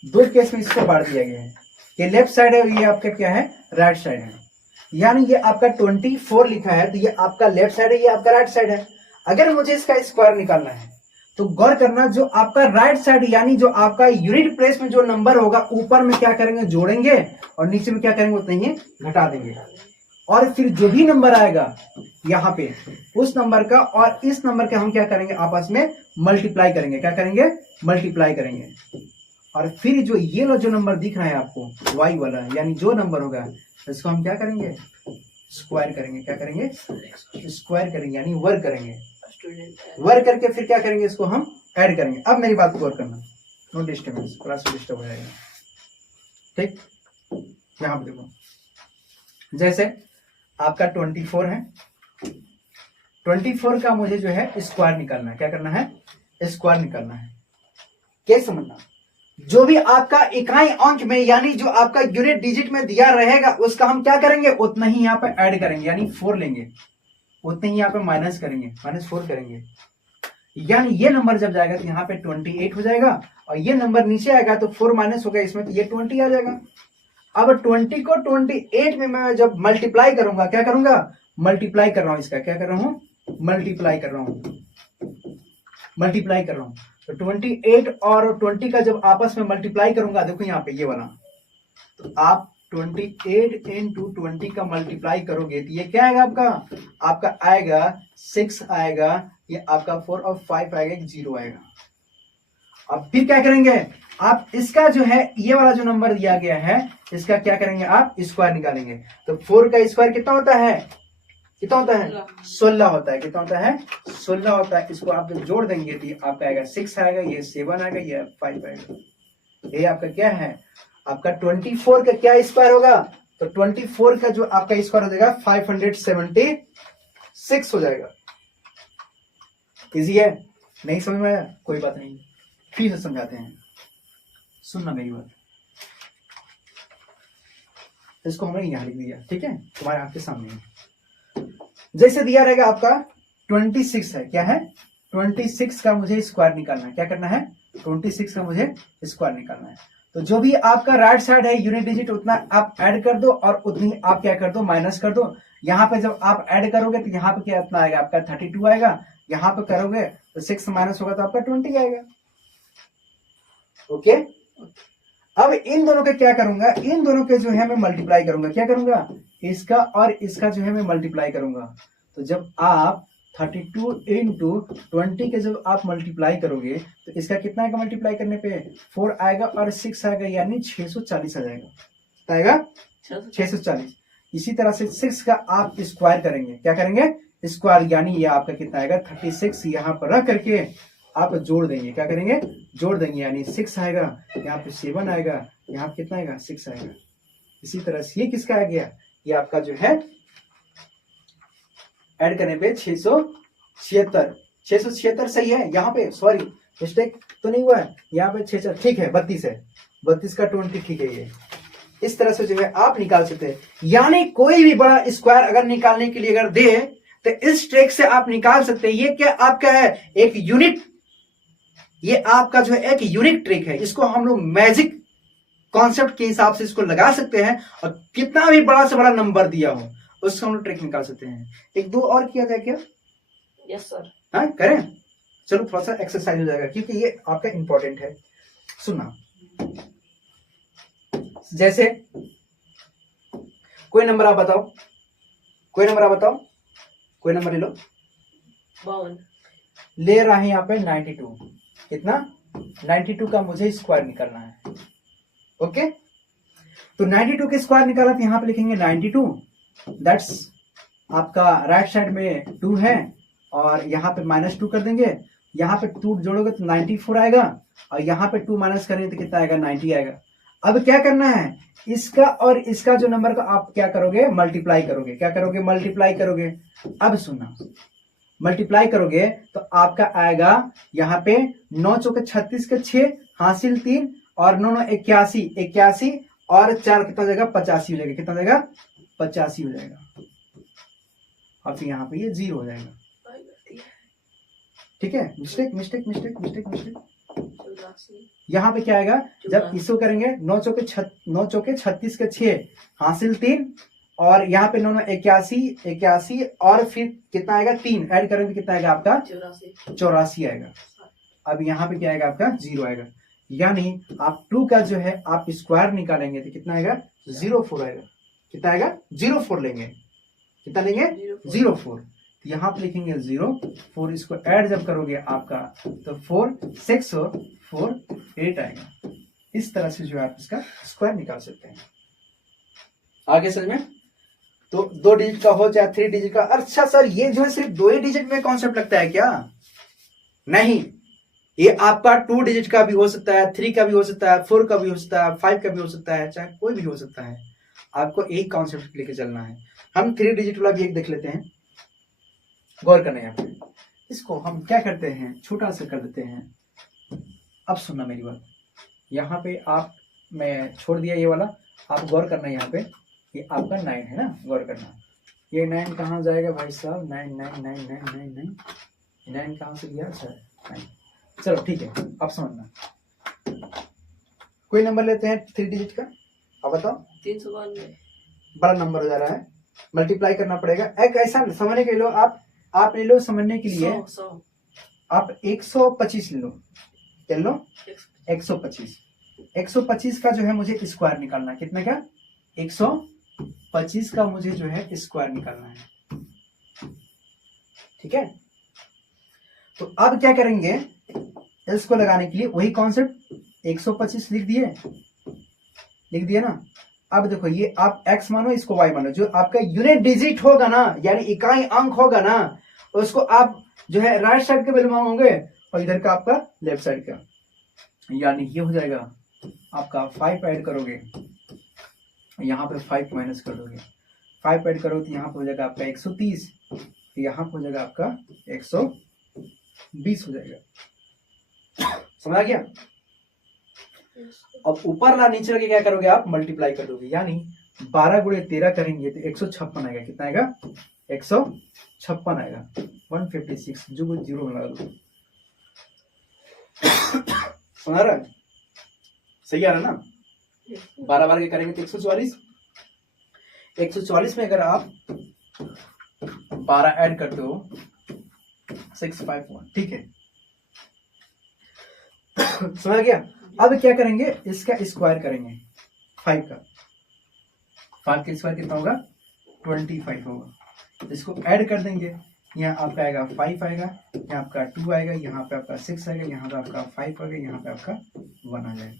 दो केस में इसको बांट दिया गया है, ये लेफ्ट साइड है, ये आपका क्या है, राइट साइड है। यानी ये आपका 24 लिखा है तो ये आपका लेफ्ट साइड है, ये आपका राइट साइड है। अगर मुझे इसका स्क्वायर निकालना है तो गौर करना, जो आपका राइट साइड यानी जो आपका यूनिट प्लेस में जो नंबर होगा, ऊपर में क्या करेंगे, जोड़ेंगे, और नीचे में क्या करेंगे, उतना ही घटा देंगे। और फिर जो भी नंबर आएगा यहाँ पे, उस नंबर का और इस नंबर का हम क्या करेंगे, आपस में मल्टीप्लाई करेंगे। क्या करेंगे, मल्टीप्लाई करेंगे। और फिर जो ये जो नंबर दिख रहा है आपको y वाला, यानी जो नंबर होगा, इसको हम क्या करेंगे, स्क्वायर करेंगे। क्या करेंगे, स्क्वायर करेंगे, यानी वर्ग करेंगे। वर्ग करके फिर क्या करेंगे, इसको हम ऐड करेंगे। अब मेरी बात को गौर करना, नो डिस्टर्बेंस, क्लास में डिस्टर्ब हो जाएगा, ठीक। यहाँ पे देखो, जैसे आपका 24 है, 24 का मुझे जो है स्क्वायर निकालना है। क्या करना है, स्क्वायर निकालना है। क्या समझना, जो भी आपका इकाई अंक में यानी जो आपका यूनिट डिजिट में दिया रहेगा, उसका हम क्या करेंगे, उतना ही यहाँ पे ऐड करेंगे, यानी 4 लेंगे, उतने ही यहाँ पे माइनस करेंगे, -4 करेंगे। यानी ये नंबर जब जाएगा तो यहाँ पे 28 हो जाएगा, और ये नंबर नीचे आएगा तो 4 माइनस होगा इसमें, तो ये 20 आ जाएगा। अब 20 को 28 में मैं जब मल्टीप्लाई करूंगा, क्या करूंगा, मल्टीप्लाई कर रहा हूं, इसका क्या कर रहा हूं, मल्टीप्लाई कर रहा हूं, मल्टीप्लाई कर रहा हूं। तो 28 और 20 का जब आपस में मल्टीप्लाई करूंगा, देखो यहाँ पे ये वाला, तो आप 28 into 20 का मल्टीप्लाई करोगे तो ये क्या आएगा, आपका आएगा 6 आएगा, ये आपका 4 और 5 आएगा, 0 आएगा। अब फिर क्या करेंगे आप, इसका जो है ये वाला जो नंबर दिया गया है, इसका क्या करेंगे आप, स्क्वायर निकालेंगे। तो 4 का स्क्वायर कितना होता है, कितना होता है, 16 होता है। कितना होता है, 16 होता है। इसको आप जब जोड़ देंगे तो आपका आएगा 6 आएगा, ये 7 आएगा, ये 5 आएगा। ये आपका क्या है, आपका 24 का क्या स्क्वायर होगा, तो 24 का जो आपका स्क्वायर हो जाएगा 576 हो जाएगा। इजी है, नहीं समझ में आया, कोई बात नहीं, फिर से समझाते हैं, सुनना मेरी बात। इसको हमने यहां लिख दिया, ठीक है, तुम्हारे आपके सामने। जैसे दिया रहेगा आपका 26 है, क्या है, 26 का मुझे स्क्वायर निकालना है। क्या करना है, 26 का मुझे स्क्वायर निकालना है। तो जो भी आपका राइट साइड है यूनिट डिजिट, उतना आप ऐड कर दो और उतनी आप क्या कर दो, माइनस कर दो। यहाँ पे जब आप ऐड करोगे तो यहाँ पे क्या इतना आएगा, आपका 32 आएगा। यहाँ पे करोगे तो 6 माइनस होगा तो आपका 20 आएगा। ओके, अब इन दोनों के क्या करूंगा, इन दोनों के जो है मैं मल्टीप्लाई करूंगा। क्या करूंगा, इसका और इसका जो है मैं मल्टीप्लाई करूंगा। तो जब आप 32 into 20 के जब आप मल्टीप्लाई करोगे तो इसका कितना आएगा, मल्टीप्लाई करने पे 4 आएगा और 6 आएगा, यानी 640 आ जाएगा। कितना आएगा, 640। इसी तरह से 6 का आप स्क्वायर करेंगे। क्या करेंगे, स्क्वायर, यानी ये आपका कितना आएगा 36। यहाँ पर रख करके आप जोड़ देंगे, क्या करेंगे, जोड़ देंगे, यानी 6 आएगा, यहाँ पे 7 आएगा, यहाँ पे कितना आएगा, 6 आएगा। इसी तरह से ये किसका आ गया, ये आपका जो है ऐड करने पे 676 सही है। यहाँ पे सॉरी मिस्टेक तो नहीं हुआ है, यहाँ पे 6 ठीक है, 32 है, 32 का 20 ठीक है। ये इस तरह से जो है आप निकाल सकते हैं। यानी कोई भी बड़ा स्क्वायर अगर निकालने के लिए अगर दे तो इस ट्रिक से आप निकाल सकते हैं। ये क्या आपका है, एक यूनिक, ये आपका जो है एक यूनिक ट्रिक है। इसको हम लोग मैजिक कॉन्सेप्ट के हिसाब से इसको लगा सकते हैं और कितना भी बड़ा से बड़ा नंबर दिया हो उसको हम लोग ट्रिक निकाल सकते हैं। एक दो और किया जाए क्या? Yes sir. हाँ करें, चलो थोड़ा सा एक्सरसाइज हो जाएगा क्योंकि ये आपका इंपॉर्टेंट है। सुना, जैसे कोई नंबर आप बताओ, कोई नंबर आप बताओ, कोई नंबर ले लो। 52 ले रहा है यहाँ पे 92, कितना, 92 का मुझे स्क्वायर निकालना है। ओके, तो 92 के स्क्वायर निकाला तो यहाँ पे लिखेंगे 92, दैट्स आपका राइट साइड में 2 है और यहाँ पे -2 कर देंगे। यहाँ पे 2 जोड़ोगे तो 94 आएगा और यहाँ पे 2 माइनस करेंगे तो कितना आएगा, 90 आएगा। अब क्या करना है, इसका और इसका जो नंबर का आप क्या करोगे, मल्टीप्लाई करोगे। क्या करोगे, मल्टीप्लाई करोगे। अब सुनना, मल्टीप्लाई करोगे तो आपका आएगा यहाँ पे 9 चौके 36 के 6 हासिल 3 और 9 9 81, 81 और 4 कितना हो जाएगा, 85 हो जाएगा। कितना हो जाएगा, 85 हो जाएगा। और फिर यहाँ पे ये 0 हो जाएगा। ठीक है, mistake mistake mistake mistake mistake. यहाँ पे क्या आएगा, जब इसको करेंगे 9 चौके 36 के 6 हासिल 3 और यहाँ पे 9 9 81 और फिर कितना आएगा, 3 ऐड करेंगे तो कितना आएगा आपका, 84 आएगा। अब यहाँ पे क्या आएगा आपका, 0 आएगा। यानी आप 2 का जो है आप स्क्वायर निकालेंगे तो कितना आएगा, 04 आएगा। कितना आएगा, 04 लेंगे। कितना लेंगे, 04। यहाँ पे लिखेंगे 04, इसको ऐड जब करोगे आपका तो 4 6 और 4 8 आएगा। इस तरह से जो है आप इसका स्क्वायर निकाल सकते हैं। आगे समझ में, तो 2 डिजिट का हो चाहे 3 डिजिट का। अच्छा सर, ये जो है सिर्फ 2 ही डिजिट में कॉन्सेप्ट लगता है क्या? नहीं, ये आपका 2 डिजिट का भी हो सकता है, 3 का भी हो सकता है, 4 का भी हो सकता है, 5 का भी हो सकता है, चाहे कोई भी हो सकता है। आपको एक कॉन्सेप्ट लेके चलना है। हम 3 डिजिट वाला भी एक देख लेते हैं, गौर करना है यहाँ पे। इसको हम क्या करते हैं, छोटा सा कर देते हैं। अब सुनना मेरी बात, यहाँ पे आप, मैं छोड़ दिया ये वाला, आप गौर करना है। यहाँ पे ये आपका 9 है ना, गौर करना। ये 9 कहाँ जाएगा भाई साहब, 9 9 9 9 9 9 9 कहाँ से गया, अच्छा 9। चलो ठीक है, अब समझना। कोई नंबर लेते हैं 3 डिजिट का, अब बताओ। 392 बड़ा नंबर हो जा रहा है, मल्टीप्लाई करना पड़ेगा। एक ऐसा समझने के लिए लो, आप ले लो समझने के लिए 100 आप 125 ले लो। क्या लो, 125। 125 का जो है मुझे स्क्वायर निकालना है। कितना का, 125 का मुझे जो है स्क्वायर निकालना है। ठीक है, तो अब क्या करेंगे, इसको लगाने के लिए वही कॉन्सेप्ट, 125 लिख दिए ना। अब देखो, ये आप x मानो, इसको y मानो। जो आपका यूनिट डिजिट होगा ना, यानी इकाई अंक होगा ना, उसको आप जो है राइट साइड के वैल्यू मांगोगे और इधर का आपका लेफ्ट साइड का। यानी ये हो जाएगा आपका 5 ऐड करोगे, यहाँ पे 5 माइनस कर दोगे। 5 ऐड करोगे तो यहाँ पे हो जाएगा आपका 130, यहाँ पे हो जाएगा आपका 120 हो जाएगा। समझ आ गया? अब ऊपर ला नीचे लगे क्या करोगे आप, मल्टीप्लाई कर दोगे। यानी 12 गुणे 13 करेंगे तो 156 आएगा। कितना आएगा, 156 आएगा। 156 जो कुछ 0 लगा दो। सुना रहा है, सही आ रहा ना? 12 बार के करेंगे तो 144। 144 में अगर आप 12 ऐड करते हो 651। ठीक है, समझ गया? अब क्या करेंगे, इसका स्क्वायर करेंगे 5 का। 5 का स्क्वायर कितना होगा, 25 होगा। इसको ऐड कर देंगे, यहाँ आपका आएगा 5 आएगा, यहाँ आपका 2 आएगा, यहाँ पे आपका 6 आएगा, यहाँ पे आपका 5 आएगा, यहाँ पे आपका 1 आ जाएगा।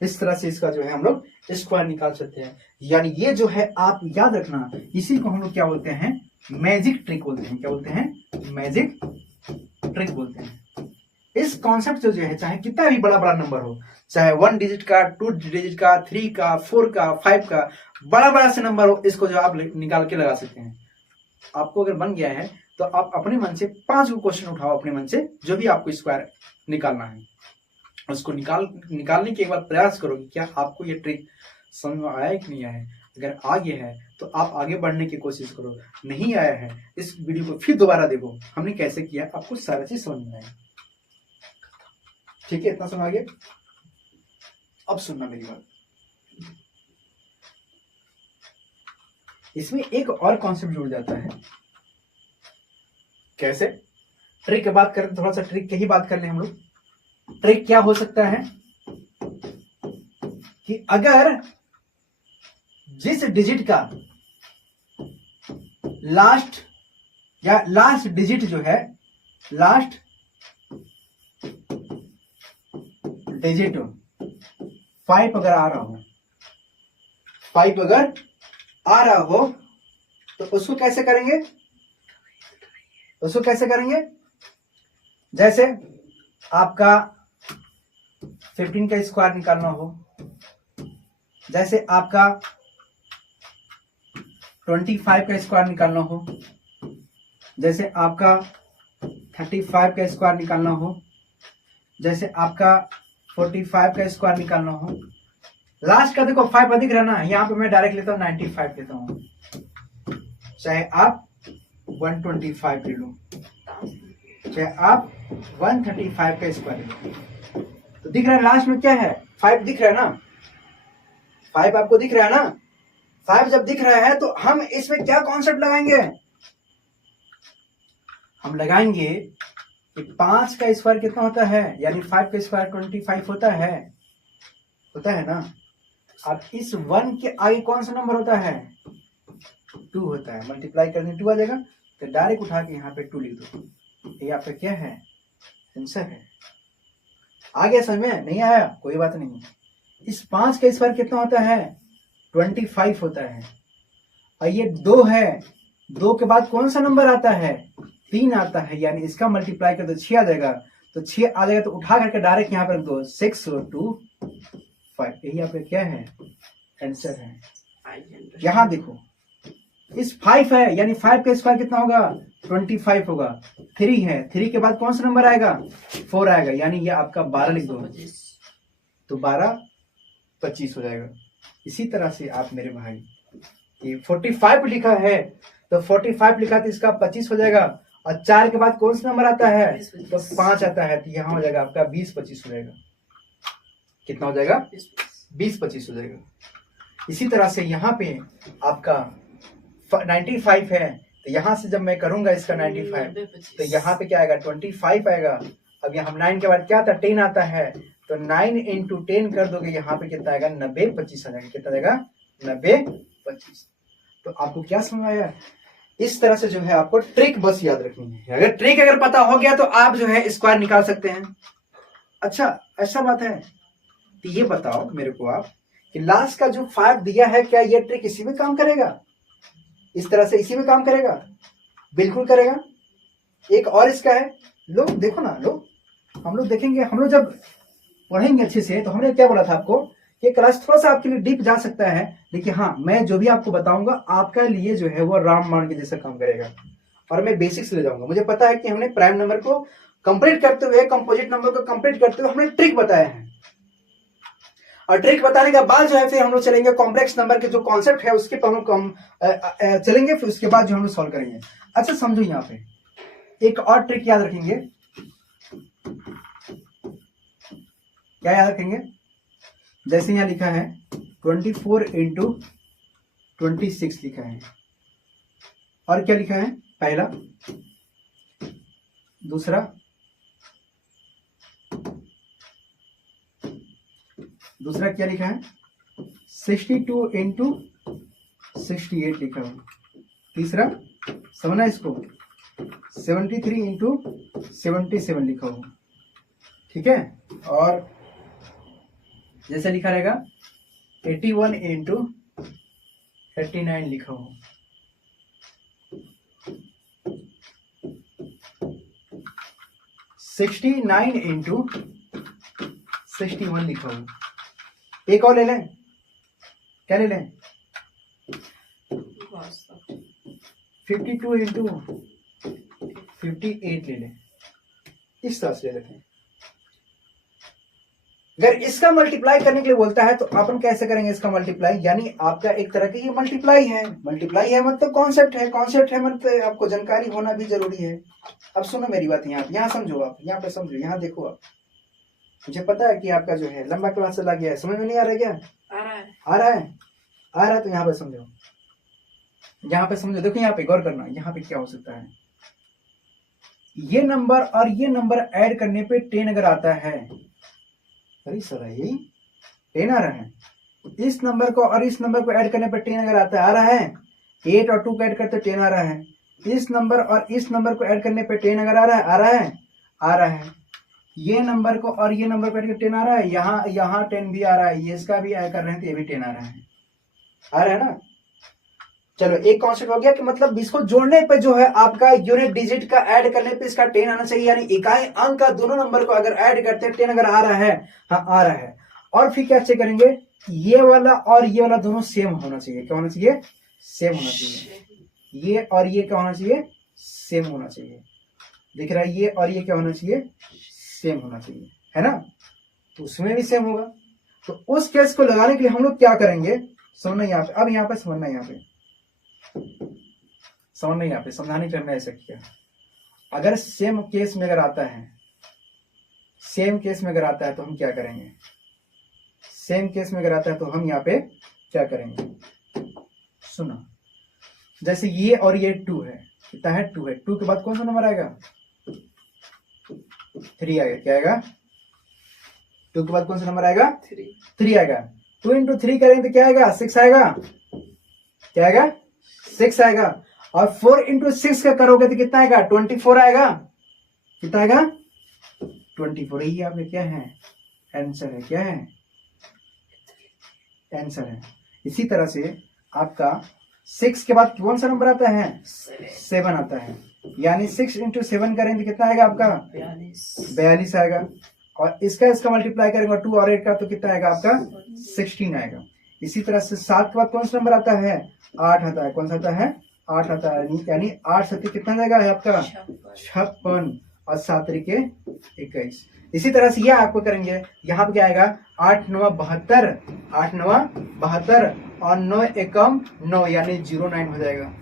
इस तरह से इसका जो है हम लोग स्क्वायर निकाल सकते हैं। यानी ये जो है आप याद रखना, इसी को हम लोग क्या बोलते हैं, मैजिक ट्रिक बोलते हैं। क्या बोलते हैं, मैजिक ट्रिक बोलते हैं। इस कॉन्सेप्ट जो है चाहे कितना भी बड़ा बड़ा नंबर हो, चाहे 1 डिजिट का, 2 डिजिट का, 3 का, 4 का, 5 का, बड़ा बड़ा से नंबर हो, इसको जो आप निकाल के लगा सकते हैं। आपको अगर बन गया है तो आप अपने मन से 5 क्वेश्चन उठाओ, अपने मन से जो भी आपको स्क्वायर निकालना है उसको निकालने के बाद प्रयास करो कि क्या आपको ये ट्रिक समझ में आया कि नहीं आया है। अगर आ गया है तो आप आगे बढ़ने की कोशिश करो, नहीं आया है इस वीडियो को फिर दोबारा देखो, हमने कैसे किया, आपको सारा चीज समझ में आएगा। ठीक है, इतना समझ आ गया। अब सुनना मेरी बात, इसमें एक और कॉन्सेप्ट जुड़ जाता है। कैसे? ट्रिक की बात करें, थोड़ा सा ट्रिक की ही बात कर लें हम लोग। ट्रिक क्या हो सकता है कि अगर जिस डिजिट का लास्ट डिजिट जो है, लास्ट डिजिट 5 अगर आ रहा हो, 5 अगर आ रहा हो तो उसको कैसे करेंगे, जैसे आपका 15 का स्क्वायर निकालना हो, जैसे आपका 25 का स्क्वायर निकालना हो, जैसे आपका 35 का स्क्वायर निकालना हो, जैसे आपका 45 का स्क्वायर निकालना हो। लास्ट का देखो 5 अधिक रहना, यहां पे मैं डायरेक्ट लेता हूं 95 लेता हूं, चाहे आप 125 ले लो, चाहे आप 135 का स्क्वायर ले लो। तो दिख रहा है लास्ट में क्या है, 5 दिख रहा है ना, 5 आपको दिख रहा है ना। 5 जब दिख रहा है तो हम इसमें क्या कॉन्सेप्ट लगाएंगे, हम लगाएंगे कि 5 का स्क्वायर कितना होता है, यानी 5 का स्क्वायर 25 होता है ना। अब इस 1 के आगे कौन सा नंबर होता है, 2 होता है, मल्टीप्लाई करने 2 आ जाएगा, तो डायरेक्ट उठा के यहाँ पे 2 लिख दो, ये आपका क्या है, आंसर है। आ गया समझ में? नहीं आया कोई बात नहीं। इस 5 का स्क्वायर कितना होता है, 25 होता है, और ये 2 है, 2 के बाद कौन सा नंबर आता है, 3 आता है, यानी इसका मल्टीप्लाई कर दो 6 आ जाएगा, तो 6 आ जाएगा तो उठा करके डायरेक्ट यहाँ पर रख दो, 6 और 2 5, यही आपका क्या है, आंसर है। यहाँ देखो इस 5 है, यानी 5 का स्क्वायर कितना होगा, 25 होगा, 3 है, 3 के बाद कौन सा नंबर आएगा, 4 आएगा, यानी ये आपका 12 लिख दो, तो 12 25 हो जाएगा। इसी तरह से आप मेरे भाई ये 45 लिखा है तो 45 लिखा तो इसका 25 हो जाएगा, और 4 के बाद कौन सा नंबर आता है, तो 5 आता है, तो यहाँ हो जाएगा आपका 20-25 हो जाएगा। कितना हो जाएगा, 20-25 हो जाएगा। इसी तरह से यहाँ पे आपका 95 है, तो यहाँ से जब मैं करूंगा इसका 95, तो यहाँ पे क्या आएगा, 25 आएगा। अब यहाँ 9 के बाद क्या आता है, 10 आता है, तो 9 इंटू 10 कर दोगे, यहाँ पे कितना आएगा, 90-25 आ जाएगा। कितना आएगा, 90-25। तो आपको क्या समझ आया? इस तरह से जो है आपको ट्रिक बस याद रखनी है। अगर ट्रिक अगर पता हो गया तो आप जो है स्क्वायर निकाल सकते हैं। अच्छा ऐसा बात है, तो ये बताओ मेरे को आप कि लास्ट का जो 5 दिया है, क्या ये ट्रिक इसी में काम करेगा, इस तरह से इसी में काम करेगा? बिल्कुल करेगा। एक और इसका है, लोग देखो ना, हम लोग देखेंगे, हम लोग जब पढ़ेंगे अच्छे से, तो हमने क्या बोला था आपको कि क्लास थोड़ा सा आपके लिए डीप जा सकता है, लेकिन हाँ मैं जो भी आपको बताऊंगा आपका लिए जो है वो रामबाण के जैसा काम करेगा, और मैं बेसिक्स ले जाऊंगा। मुझे पता है कि हमने प्राइम नंबर को कंप्लीट करते हुए, कंपोजिट नंबर को कंप्लीट करते हुए हमने ट्रिक बताया है, और ट्रिक बताने के बाद जो है फिर हम लोग चलेंगे कॉम्प्लेक्स नंबर के जो कॉन्सेप्ट है उसके पर हम चलेंगे, फिर उसके बाद जो हम लोग सॉल्व करेंगे। अच्छा समझो, यहाँ पे एक और ट्रिक याद रखेंगे। क्या याद रखेंगे? जैसे यहाँ लिखा है 24 इंटू 26 लिखा है, और क्या लिखा है, पहला, दूसरा क्या लिखा है, 62 इंटू 68 लिखा है, तीसरा समझना इसको 73 इंटू 77 लिखा हो, ठीक है, और जैसे लिखा रहेगा 81 इंटू 39 लिखा हो। 69 इंटू 61 लिखा हुआ। एक और ले लें, क्या ले लें? बस सर 52 इंटू 58 ले लें, इस तरह से ले लेते हैं। अगर इसका मल्टीप्लाई करने के लिए बोलता है तो अपन कैसे करेंगे इसका मल्टीप्लाई? यानी आपका एक तरह का ये मल्टीप्लाई है। मल्टीप्लाई है मतलब कॉन्सेप्ट है, कॉन्सेप्ट है मतलब आपको जानकारी होना भी जरूरी है। अब सुनो मेरी बात, यहाँ समझो, आप यहाँ पे समझो, यहाँ देखो आप। मुझे पता है कि आपका जो है लंबा क्लास चला गया है, समझ में नहीं आ रहा है क्या? आ रहा है। आ रहा है, आ रहा है तो यहाँ पे समझो, यहाँ पे समझो। देखो यहाँ पे गौर करना, यहाँ पे क्या हो सकता है। ये नंबर और ये नंबर ऐड करने पे 10 अगर आता है, अरे सर यही 10 आ रहा है। इस नंबर को और इस नंबर को ऐड करने पर 10 अगर आता है, आ रहा है। 8 और 2 को ऐड करते 10 आ रहा है। इस नंबर और इस नंबर को ऐड करने पे 10 अगर आ रहा है, आ रहा है, आ रहा है। ये नंबर को और ये नंबर को ऐड करके 10 आ रहा है, यहाँ 10 भी आ रहा है, ये इसका भी ऐड कर रहे हैं तो ये भी 10 आ रहा है, आ रहा है ना। चलो एक कॉन्सेप्ट हो गया कि मतलब इसको जोड़ने पे जो है आपका यूनिट डिजिट का ऐड करने पे इसका 10 आना चाहिए, यानी इकाई अंक का दोनों नंबर को अगर ऐड करते हैं 10 अगर आ रहा है, हाँ आ रहा है। और फिर क्या चेक करेंगे, ये वाला और ये वाला दोनों सेम होना चाहिए। क्या होना चाहिए? सेम होना चाहिए। ये और ये क्या होना चाहिए? सेम होना चाहिए। दिख रहा है? ये और ये क्या होना चाहिए? सेम होना चाहिए, है ना। तो उसमें भी सेम होगा। तो उस केस को लगाने के लिए हम लोग क्या करेंगे, समझना यहाँ पे। अब यहाँ पे समझना, यहाँ पे समझना, यहाँ पे समझाने के लिए ऐसा किया। अगर सेम केस में अगर आता है, सेम केस में अगर आता है तो हम क्या करेंगे? सेम केस में अगर आता है तो हम यहाँ पे क्या करेंगे, सुना। जैसे ये और ये 2 है, कितना है? 2 है। 2 के बाद कौन सा नंबर आएगा? 3 आएगा। क्या आएगा? 2 के बाद कौन सा नंबर आएगा? 3 आएगा। 2 इंटू 3 करेंगे तो क्या आएगा? 6 आएगा। क्या आएगा? 6 आएगा। और 4 इंटू 6 का करोगे तो कितना आएगा? 24 आएगा। कितना आएगा? 24। ही आपका क्या है? आंसर है। क्या है? आंसर है। इसी तरह से आपका 6 के बाद कौन सा नंबर आता है? 7 आता है। यानी 6 इंटू 7 करेंगे तो कितना आएगा आपका? 42 आएगा। और इसका मल्टीप्लाई करेंगे 2 और 8 का तो कितना आएगा आपका? 16 आएगा। इसी तरह से 7 के बाद कौन सा नंबर आता है? 8 आता है। कौन सा आता है? 8 आता है। यानी 8 7 कितना जाएगा है आपका? 56 और 7 के 21। इसी तरह से ये आपको करेंगे, यहाँ पे क्या आएगा? 8 9 72, 8 9 72 और 9 एकम 9 यानी 09 हो जाएगा।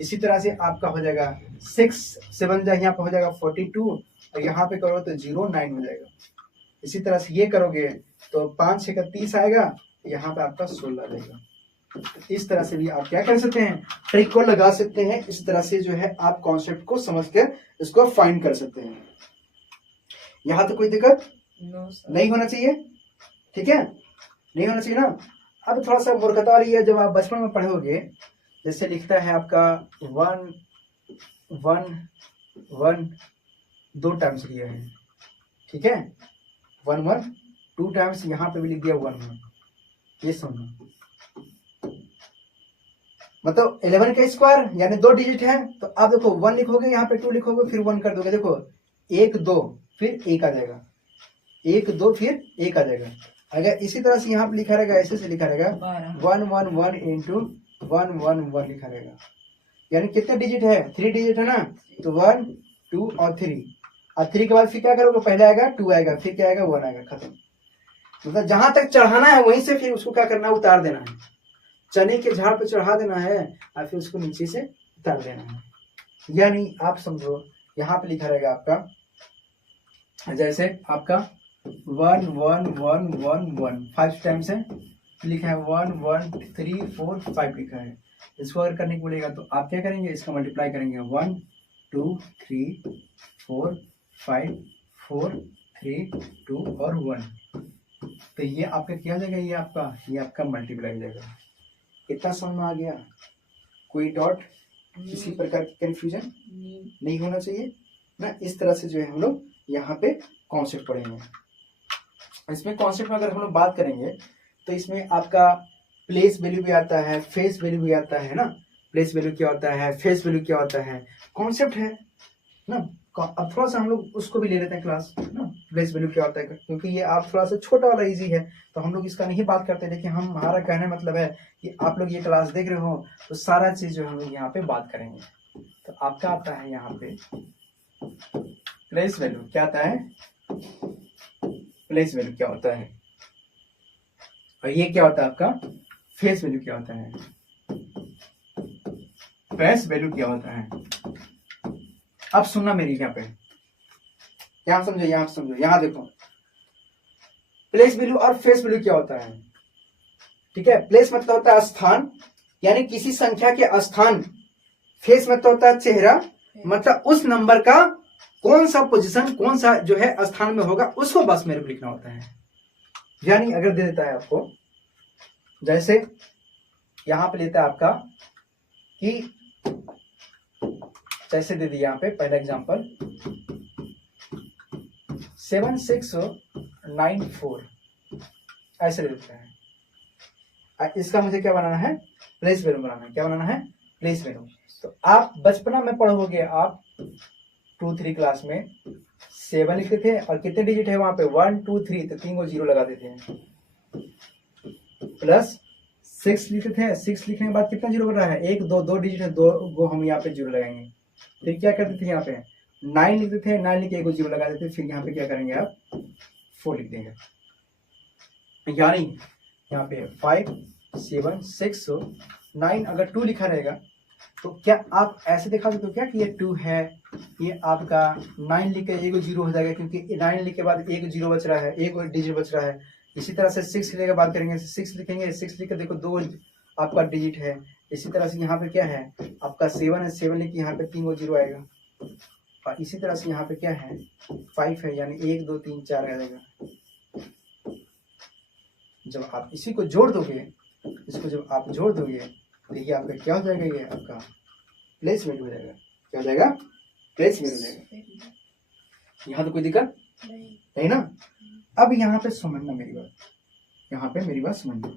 इसी तरह से आपका हो जाएगा 6 7 यहाँ पे हो जाएगा 42 और यहाँ पे करो तो 09 हो जाएगा। इसी तरह से ये करोगे तो 5 6 का 30 आएगा, यहाँ पे आपका 16 आ जाएगा। इस तरह से भी आप क्या कर सकते हैं? ट्रिक को लगा सकते हैं। इस तरह से जो है आप कॉन्सेप्ट को समझकर इसको फाइंड कर सकते हैं। यहाँ तो कोई दिक्कत नहीं होना चाहिए, ठीक है? नहीं होना चाहिए ना। अब थोड़ा सा मूर्खता वाली है, जब आप बचपन में पढ़ोगे, जैसे लिखता है आपका 1 1 1 2 टाइम्स लिया है, ठीक है? 1 1 2 टाइम्स, यहाँ पे भी लिख दिया 1 1। ये सुनना, मतलब 11 का स्क्वायर यानी 2 डिजिट है तो आप देखो 1 लिखोगे, यहाँ पे 2 लिखोगे, फिर 1 कर दोगे। देखो 1 2 फिर 1 आ जाएगा, 1 2 फिर 1 आ जाएगा। अगर इसी तरह से यहाँ पे लिखा रहेगा, ऐसे से लिखा रहेगा 1 1 1 इंटू 1 1 1 लिखा रहेगा। यानी कितने डिजिट है? 3 डिजिट है ना। तो 1 2 और 3, और 3 के बाद फिर क्या करोगे? पहले आएगा 2 आएगा, फिर क्या आएगा? 1 आएगा, खत्म। मतलब जहां तक चढ़ाना है वहीं से फिर उसको क्या करना है? उतार देना है। चने के झाड़ पे चढ़ा देना है और फिर उसको नीचे से उतार देना है। यानी आप समझो, यहाँ पे लिखा रहेगा आपका, जैसे आपका 1 1 1 1 1 5 टाइम्स है, लिखा है 1 1 3 4 5 लिखा है। इसको अगर करने को बोलेगा तो आप क्या करेंगे? इसका मल्टीप्लाई करेंगे 1 2 3 4 5 4 3 2 और 1। तो ये आपका क्या हो जाएगा? ये आपका मल्टीप्लाई हो जाएगा। कितना समझ में आ गया? कोई डॉट, किसी प्रकार की कंफ्यूजन नहीं होना चाहिए ना। इस तरह से जो है हम लोग यहाँ पे कॉन्सेप्ट पढ़ेंगे। इसमें कॉन्सेप्ट में अगर हम लोग बात करेंगे तो इसमें आपका प्लेस वैल्यू भी आता है, फेस वैल्यू भी आता है ना। प्लेस वैल्यू क्या होता है, फेस वैल्यू क्या होता है, कॉन्सेप्ट है ना। अब थोड़ा सा हम लोग उसको भी ले लेते हैं क्लास ना, प्लेस वैल्यू क्या होता है, क्योंकि ये आप थोड़ा सा छोटा वाला इजी है तो हम लोग इसका नहीं बात करते, लेकिन हमारा कहने मतलब है कि आप लोग ये क्लास देख रहे हो तो सारा चीज जो हम लोग यहाँ पे बात करेंगे। तो आपका आता है यहाँ पे प्लेस वैल्यू, क्या आता है, प्लेस वैल्यू क्या होता है, और ये क्या होता है आपका फेस वैल्यू क्या होता है, फेस वैल्यू क्या होता है। अब सुनना मेरी यहाँ पे, यहां समझो, यहां समझो, यहां देखो, प्लेस वैल्यू और फेस वैल्यू क्या होता है। ठीक है, प्लेस मतलब होता है स्थान, यानी किसी संख्या के स्थान, फेस मतलब होता है चेहरा, मतलब उस नंबर का कौन सा पोजीशन, कौन सा जो है स्थान में होगा उसको बस मेरे को लिखना होता है। यानी अगर दे देता है आपको, जैसे यहां पे लेता है आपका कि जैसे दे दिया यहाँ पे पहला एग्जांपल 7694 ऐसे दे देते हैं। इसका मुझे क्या बनाना है, प्लेस वैल्यू बनाना है। क्या बनाना है, प्लेस वैल्यू। तो आप बचपना में पढ़ोगे, आप 2-3 क्लास में 7 लिखते थे और कितने डिजिट है वहां पे 1 2 3, तो 3 को 0 लगा देते हैं, प्लस 6 लिखते थे, 6 लिखने के बाद कितना 0 बन रहा है, 1 2 डिजिट है, 2 को हम यहाँ पे 0 लगाएंगे। फिर क्या करते थे, यहाँ पे 9 लिखते थे, 9 लिख के 1 को 0 लगा देते, फिर यहाँ पे क्या करेंगे आप 4 लिख देंगे। यानी यहाँ पे 5 7 6 9, अगर 2 लिखा रहेगा तो क्या आप ऐसे दिखा सकते हो क्या कि ये 2 है, ये आपका 9 लिख के 1 को 0 हो जाएगा, क्योंकि 9 लिख के बाद 1 0 बच रहा है, 1 डिजिट बच रहा है। इसी तरह से 6 लिखने के बाद करेंगे, 6 लिखेंगे, 6 लिख के देखो 2 आपका डिजिट है। इसी तरह से यहाँ पे क्या है आपका 7 है, 7 लिख के यहाँ पे 3 को 0 आएगा। और इसी तरह से यहाँ पे क्या है 5 है, यानी 1 2 3 4 आ जाएगा। जब आप इसी को जोड़ दोगे, इसको जब आप जोड़ दोगे, देखिए आपका क्या हो जाएगा, ये आपका प्लेस वैल्यू हो जाएगा। क्या हो जाएगा, प्लेस वैल्यू हो जाएगा। यहाँ तो कोई दिक्कत नहीं ना। अब यहाँ पे समझना मेरी बात, यहाँ पे मेरी बात समझना।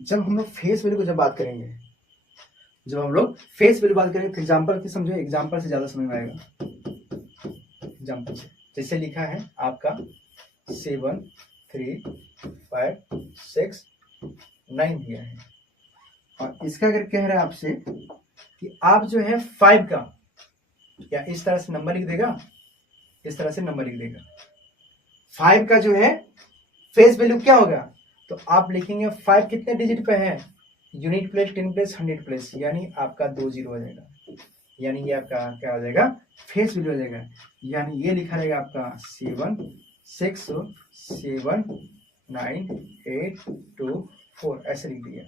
जब हम लोग फेस वैल्यू को जब बात करेंगे, जब हम लोग फेस वैल्यू बात करेंगे तो एग्जांपल की समझो, एग्जांपल से ज्यादा समझ में आएगा। एग्जांपल से जैसे लिखा है आपका 7 3 5 6 9 दिया है, और इसका अगर कह रहा है आपसे कि आप जो है 5 का, या इस तरह से नंबर लिख देगा, इस तरह से नंबर लिख देगा, 5 का जो है फेस वैल्यू क्या होगा, तो आप लिखेंगे 5 कितने डिजिट पे है, यूनिट प्लेस 10 प्लेस 100 प्लेस, यानी आपका 2 0 हो जाएगा। यानी ये आपका क्या हो जाएगा, फेस वैल्यू हो जाएगा। यानी ये लिखा रहेगा आपका 7 6 7 9 8 2 4 ऐसे लिख दिया।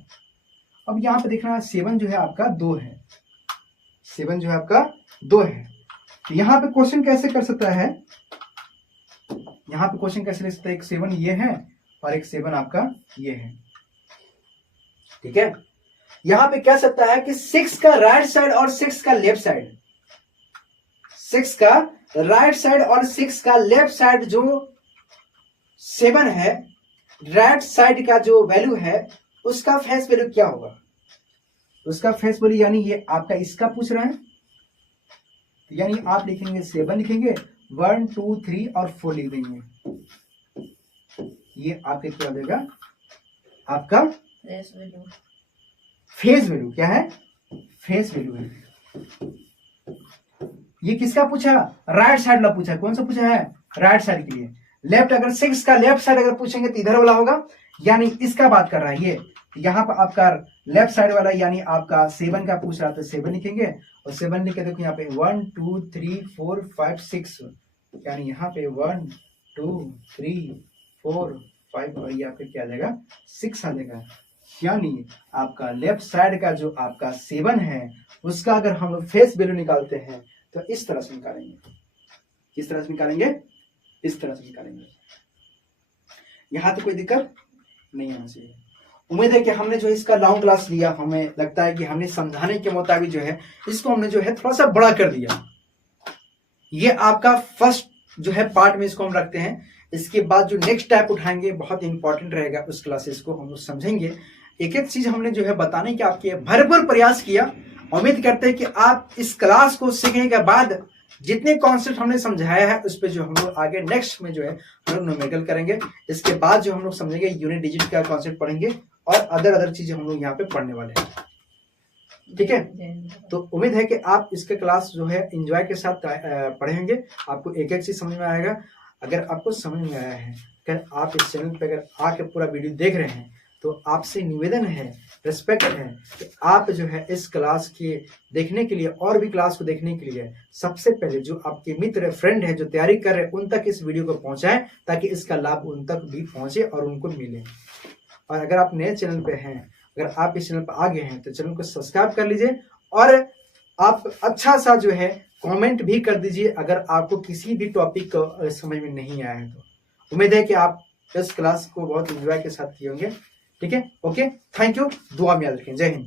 अब यहाँ पे देखना 7 जो है आपका 2 है, 7 जो है आपका 2 है। तो यहाँ पे क्वेश्चन कैसे कर सकता है, यहाँ पे क्वेश्चन कैसे ले सकता है, एक 7 ये है और एक 7 आपका ये है। ठीक है, यहां पे कह सकता है कि 6 का राइट साइड और 6 का लेफ्ट साइड, 6 का राइट साइड और 6 का लेफ्ट साइड जो 7 है, राइट साइड का जो वैल्यू है उसका फेस वैल्यू क्या होगा, उसका फेस वैल्यू, यानी ये आपका इसका पूछ रहा है, यानी आप लिखेंगे 7 लिखेंगे, 1 2 3 और 4 लिख देंगे। ये आपके क्या देगा, आपका फेस वैल्यू। फेस वैल्यू क्या है, फेस वैल्यू है। ये किसका पूछा, राइट साइड वाला पूछा। कौन सा पूछा है, राइट साइड के लिए। लेफ्ट, अगर 6 का लेफ्ट साइड अगर पूछेंगे तो इधर वाला होगा, यानी इसका बात कर रहा है ये। यहाँ पर आपका लेफ्ट साइड वाला यानी आपका 7 का पूछ रहा था, 7 लिखेंगे, और 7 लिख के देखो यहाँ पे 1 2 3 4 5 6, यानी यहाँ पे 1 2 3 4 5 और ये आपके क्या आ जाएगा 6 आ जाएगा। यानी आपका लेफ्ट साइड का जो आपका 7 है उसका अगर हम लोग फेस वैल्यू निकालते हैं तो इस तरह से निकालेंगे। किस तरह से निकालेंगे, इस तरह से निकालेंगे। यहां तो कोई दिक्कत नहीं आना चाहिए। उम्मीद है कि हमने जो इसका लॉन्ग क्लास लिया, हमें लगता है कि हमने समझाने के मुताबिक जो है इसको हमने जो है थोड़ा सा बड़ा कर दिया। ये आपका फर्स्ट जो है पार्ट में इसको हम रखते हैं। इसके बाद जो नेक्स्ट टाइप उठाएंगे बहुत इंपॉर्टेंट रहेगा, उस क्लासेस को हम लोग समझेंगे। एक एक चीज हमने जो है बताने के आपके भरपूर प्रयास किया उम्मीद करते हैं कि आप इस क्लास को सीखने के बाद जितने कॉन्सेप्ट हमने समझाया है उस पर जो हम लोग आगे नेक्स्ट में जो है हम लोग न्यूमेरिकल करेंगे। इसके बाद जो हम लोग समझेंगे यूनिट डिजिट का कॉन्सेप्ट पढ़ेंगे और अदर चीजें हम लोग यहाँ पे पढ़ने वाले हैं। ठीक है, तो उम्मीद है कि आप इसके क्लास जो है एंजॉय के साथ पढ़ेंगे, आपको एक एक चीज समझ में आएगा। अगर आपको समझ में आया है, अगर आप इस चैनल पे अगर आके पूरा वीडियो देख रहे हैं तो आपसे निवेदन है, रिस्पेक्ट है कि आप जो है इस क्लास के देखने के लिए और भी क्लास को देखने के लिए सबसे पहले जो आपके मित्र फ्रेंड है जो तैयारी कर रहे हैं उन तक इस वीडियो को पहुंचाएं, ताकि इसका लाभ उन तक भी पहुंचे और उनको मिले। और अगर आप नए चैनल पे हैं, अगर आप इस चैनल पर आ गए हैं तो चैनल को सब्सक्राइब कर लीजिए और आप अच्छा सा जो है कमेंट भी कर दीजिए अगर आपको किसी भी टॉपिक को समझ में नहीं आया है तो। उम्मीद है कि आप इस क्लास को बहुत एंजॉय के साथ किए होंगे। ठीक है, ओके, थैंक यू, दुआ में याद रखें। जय हिंद।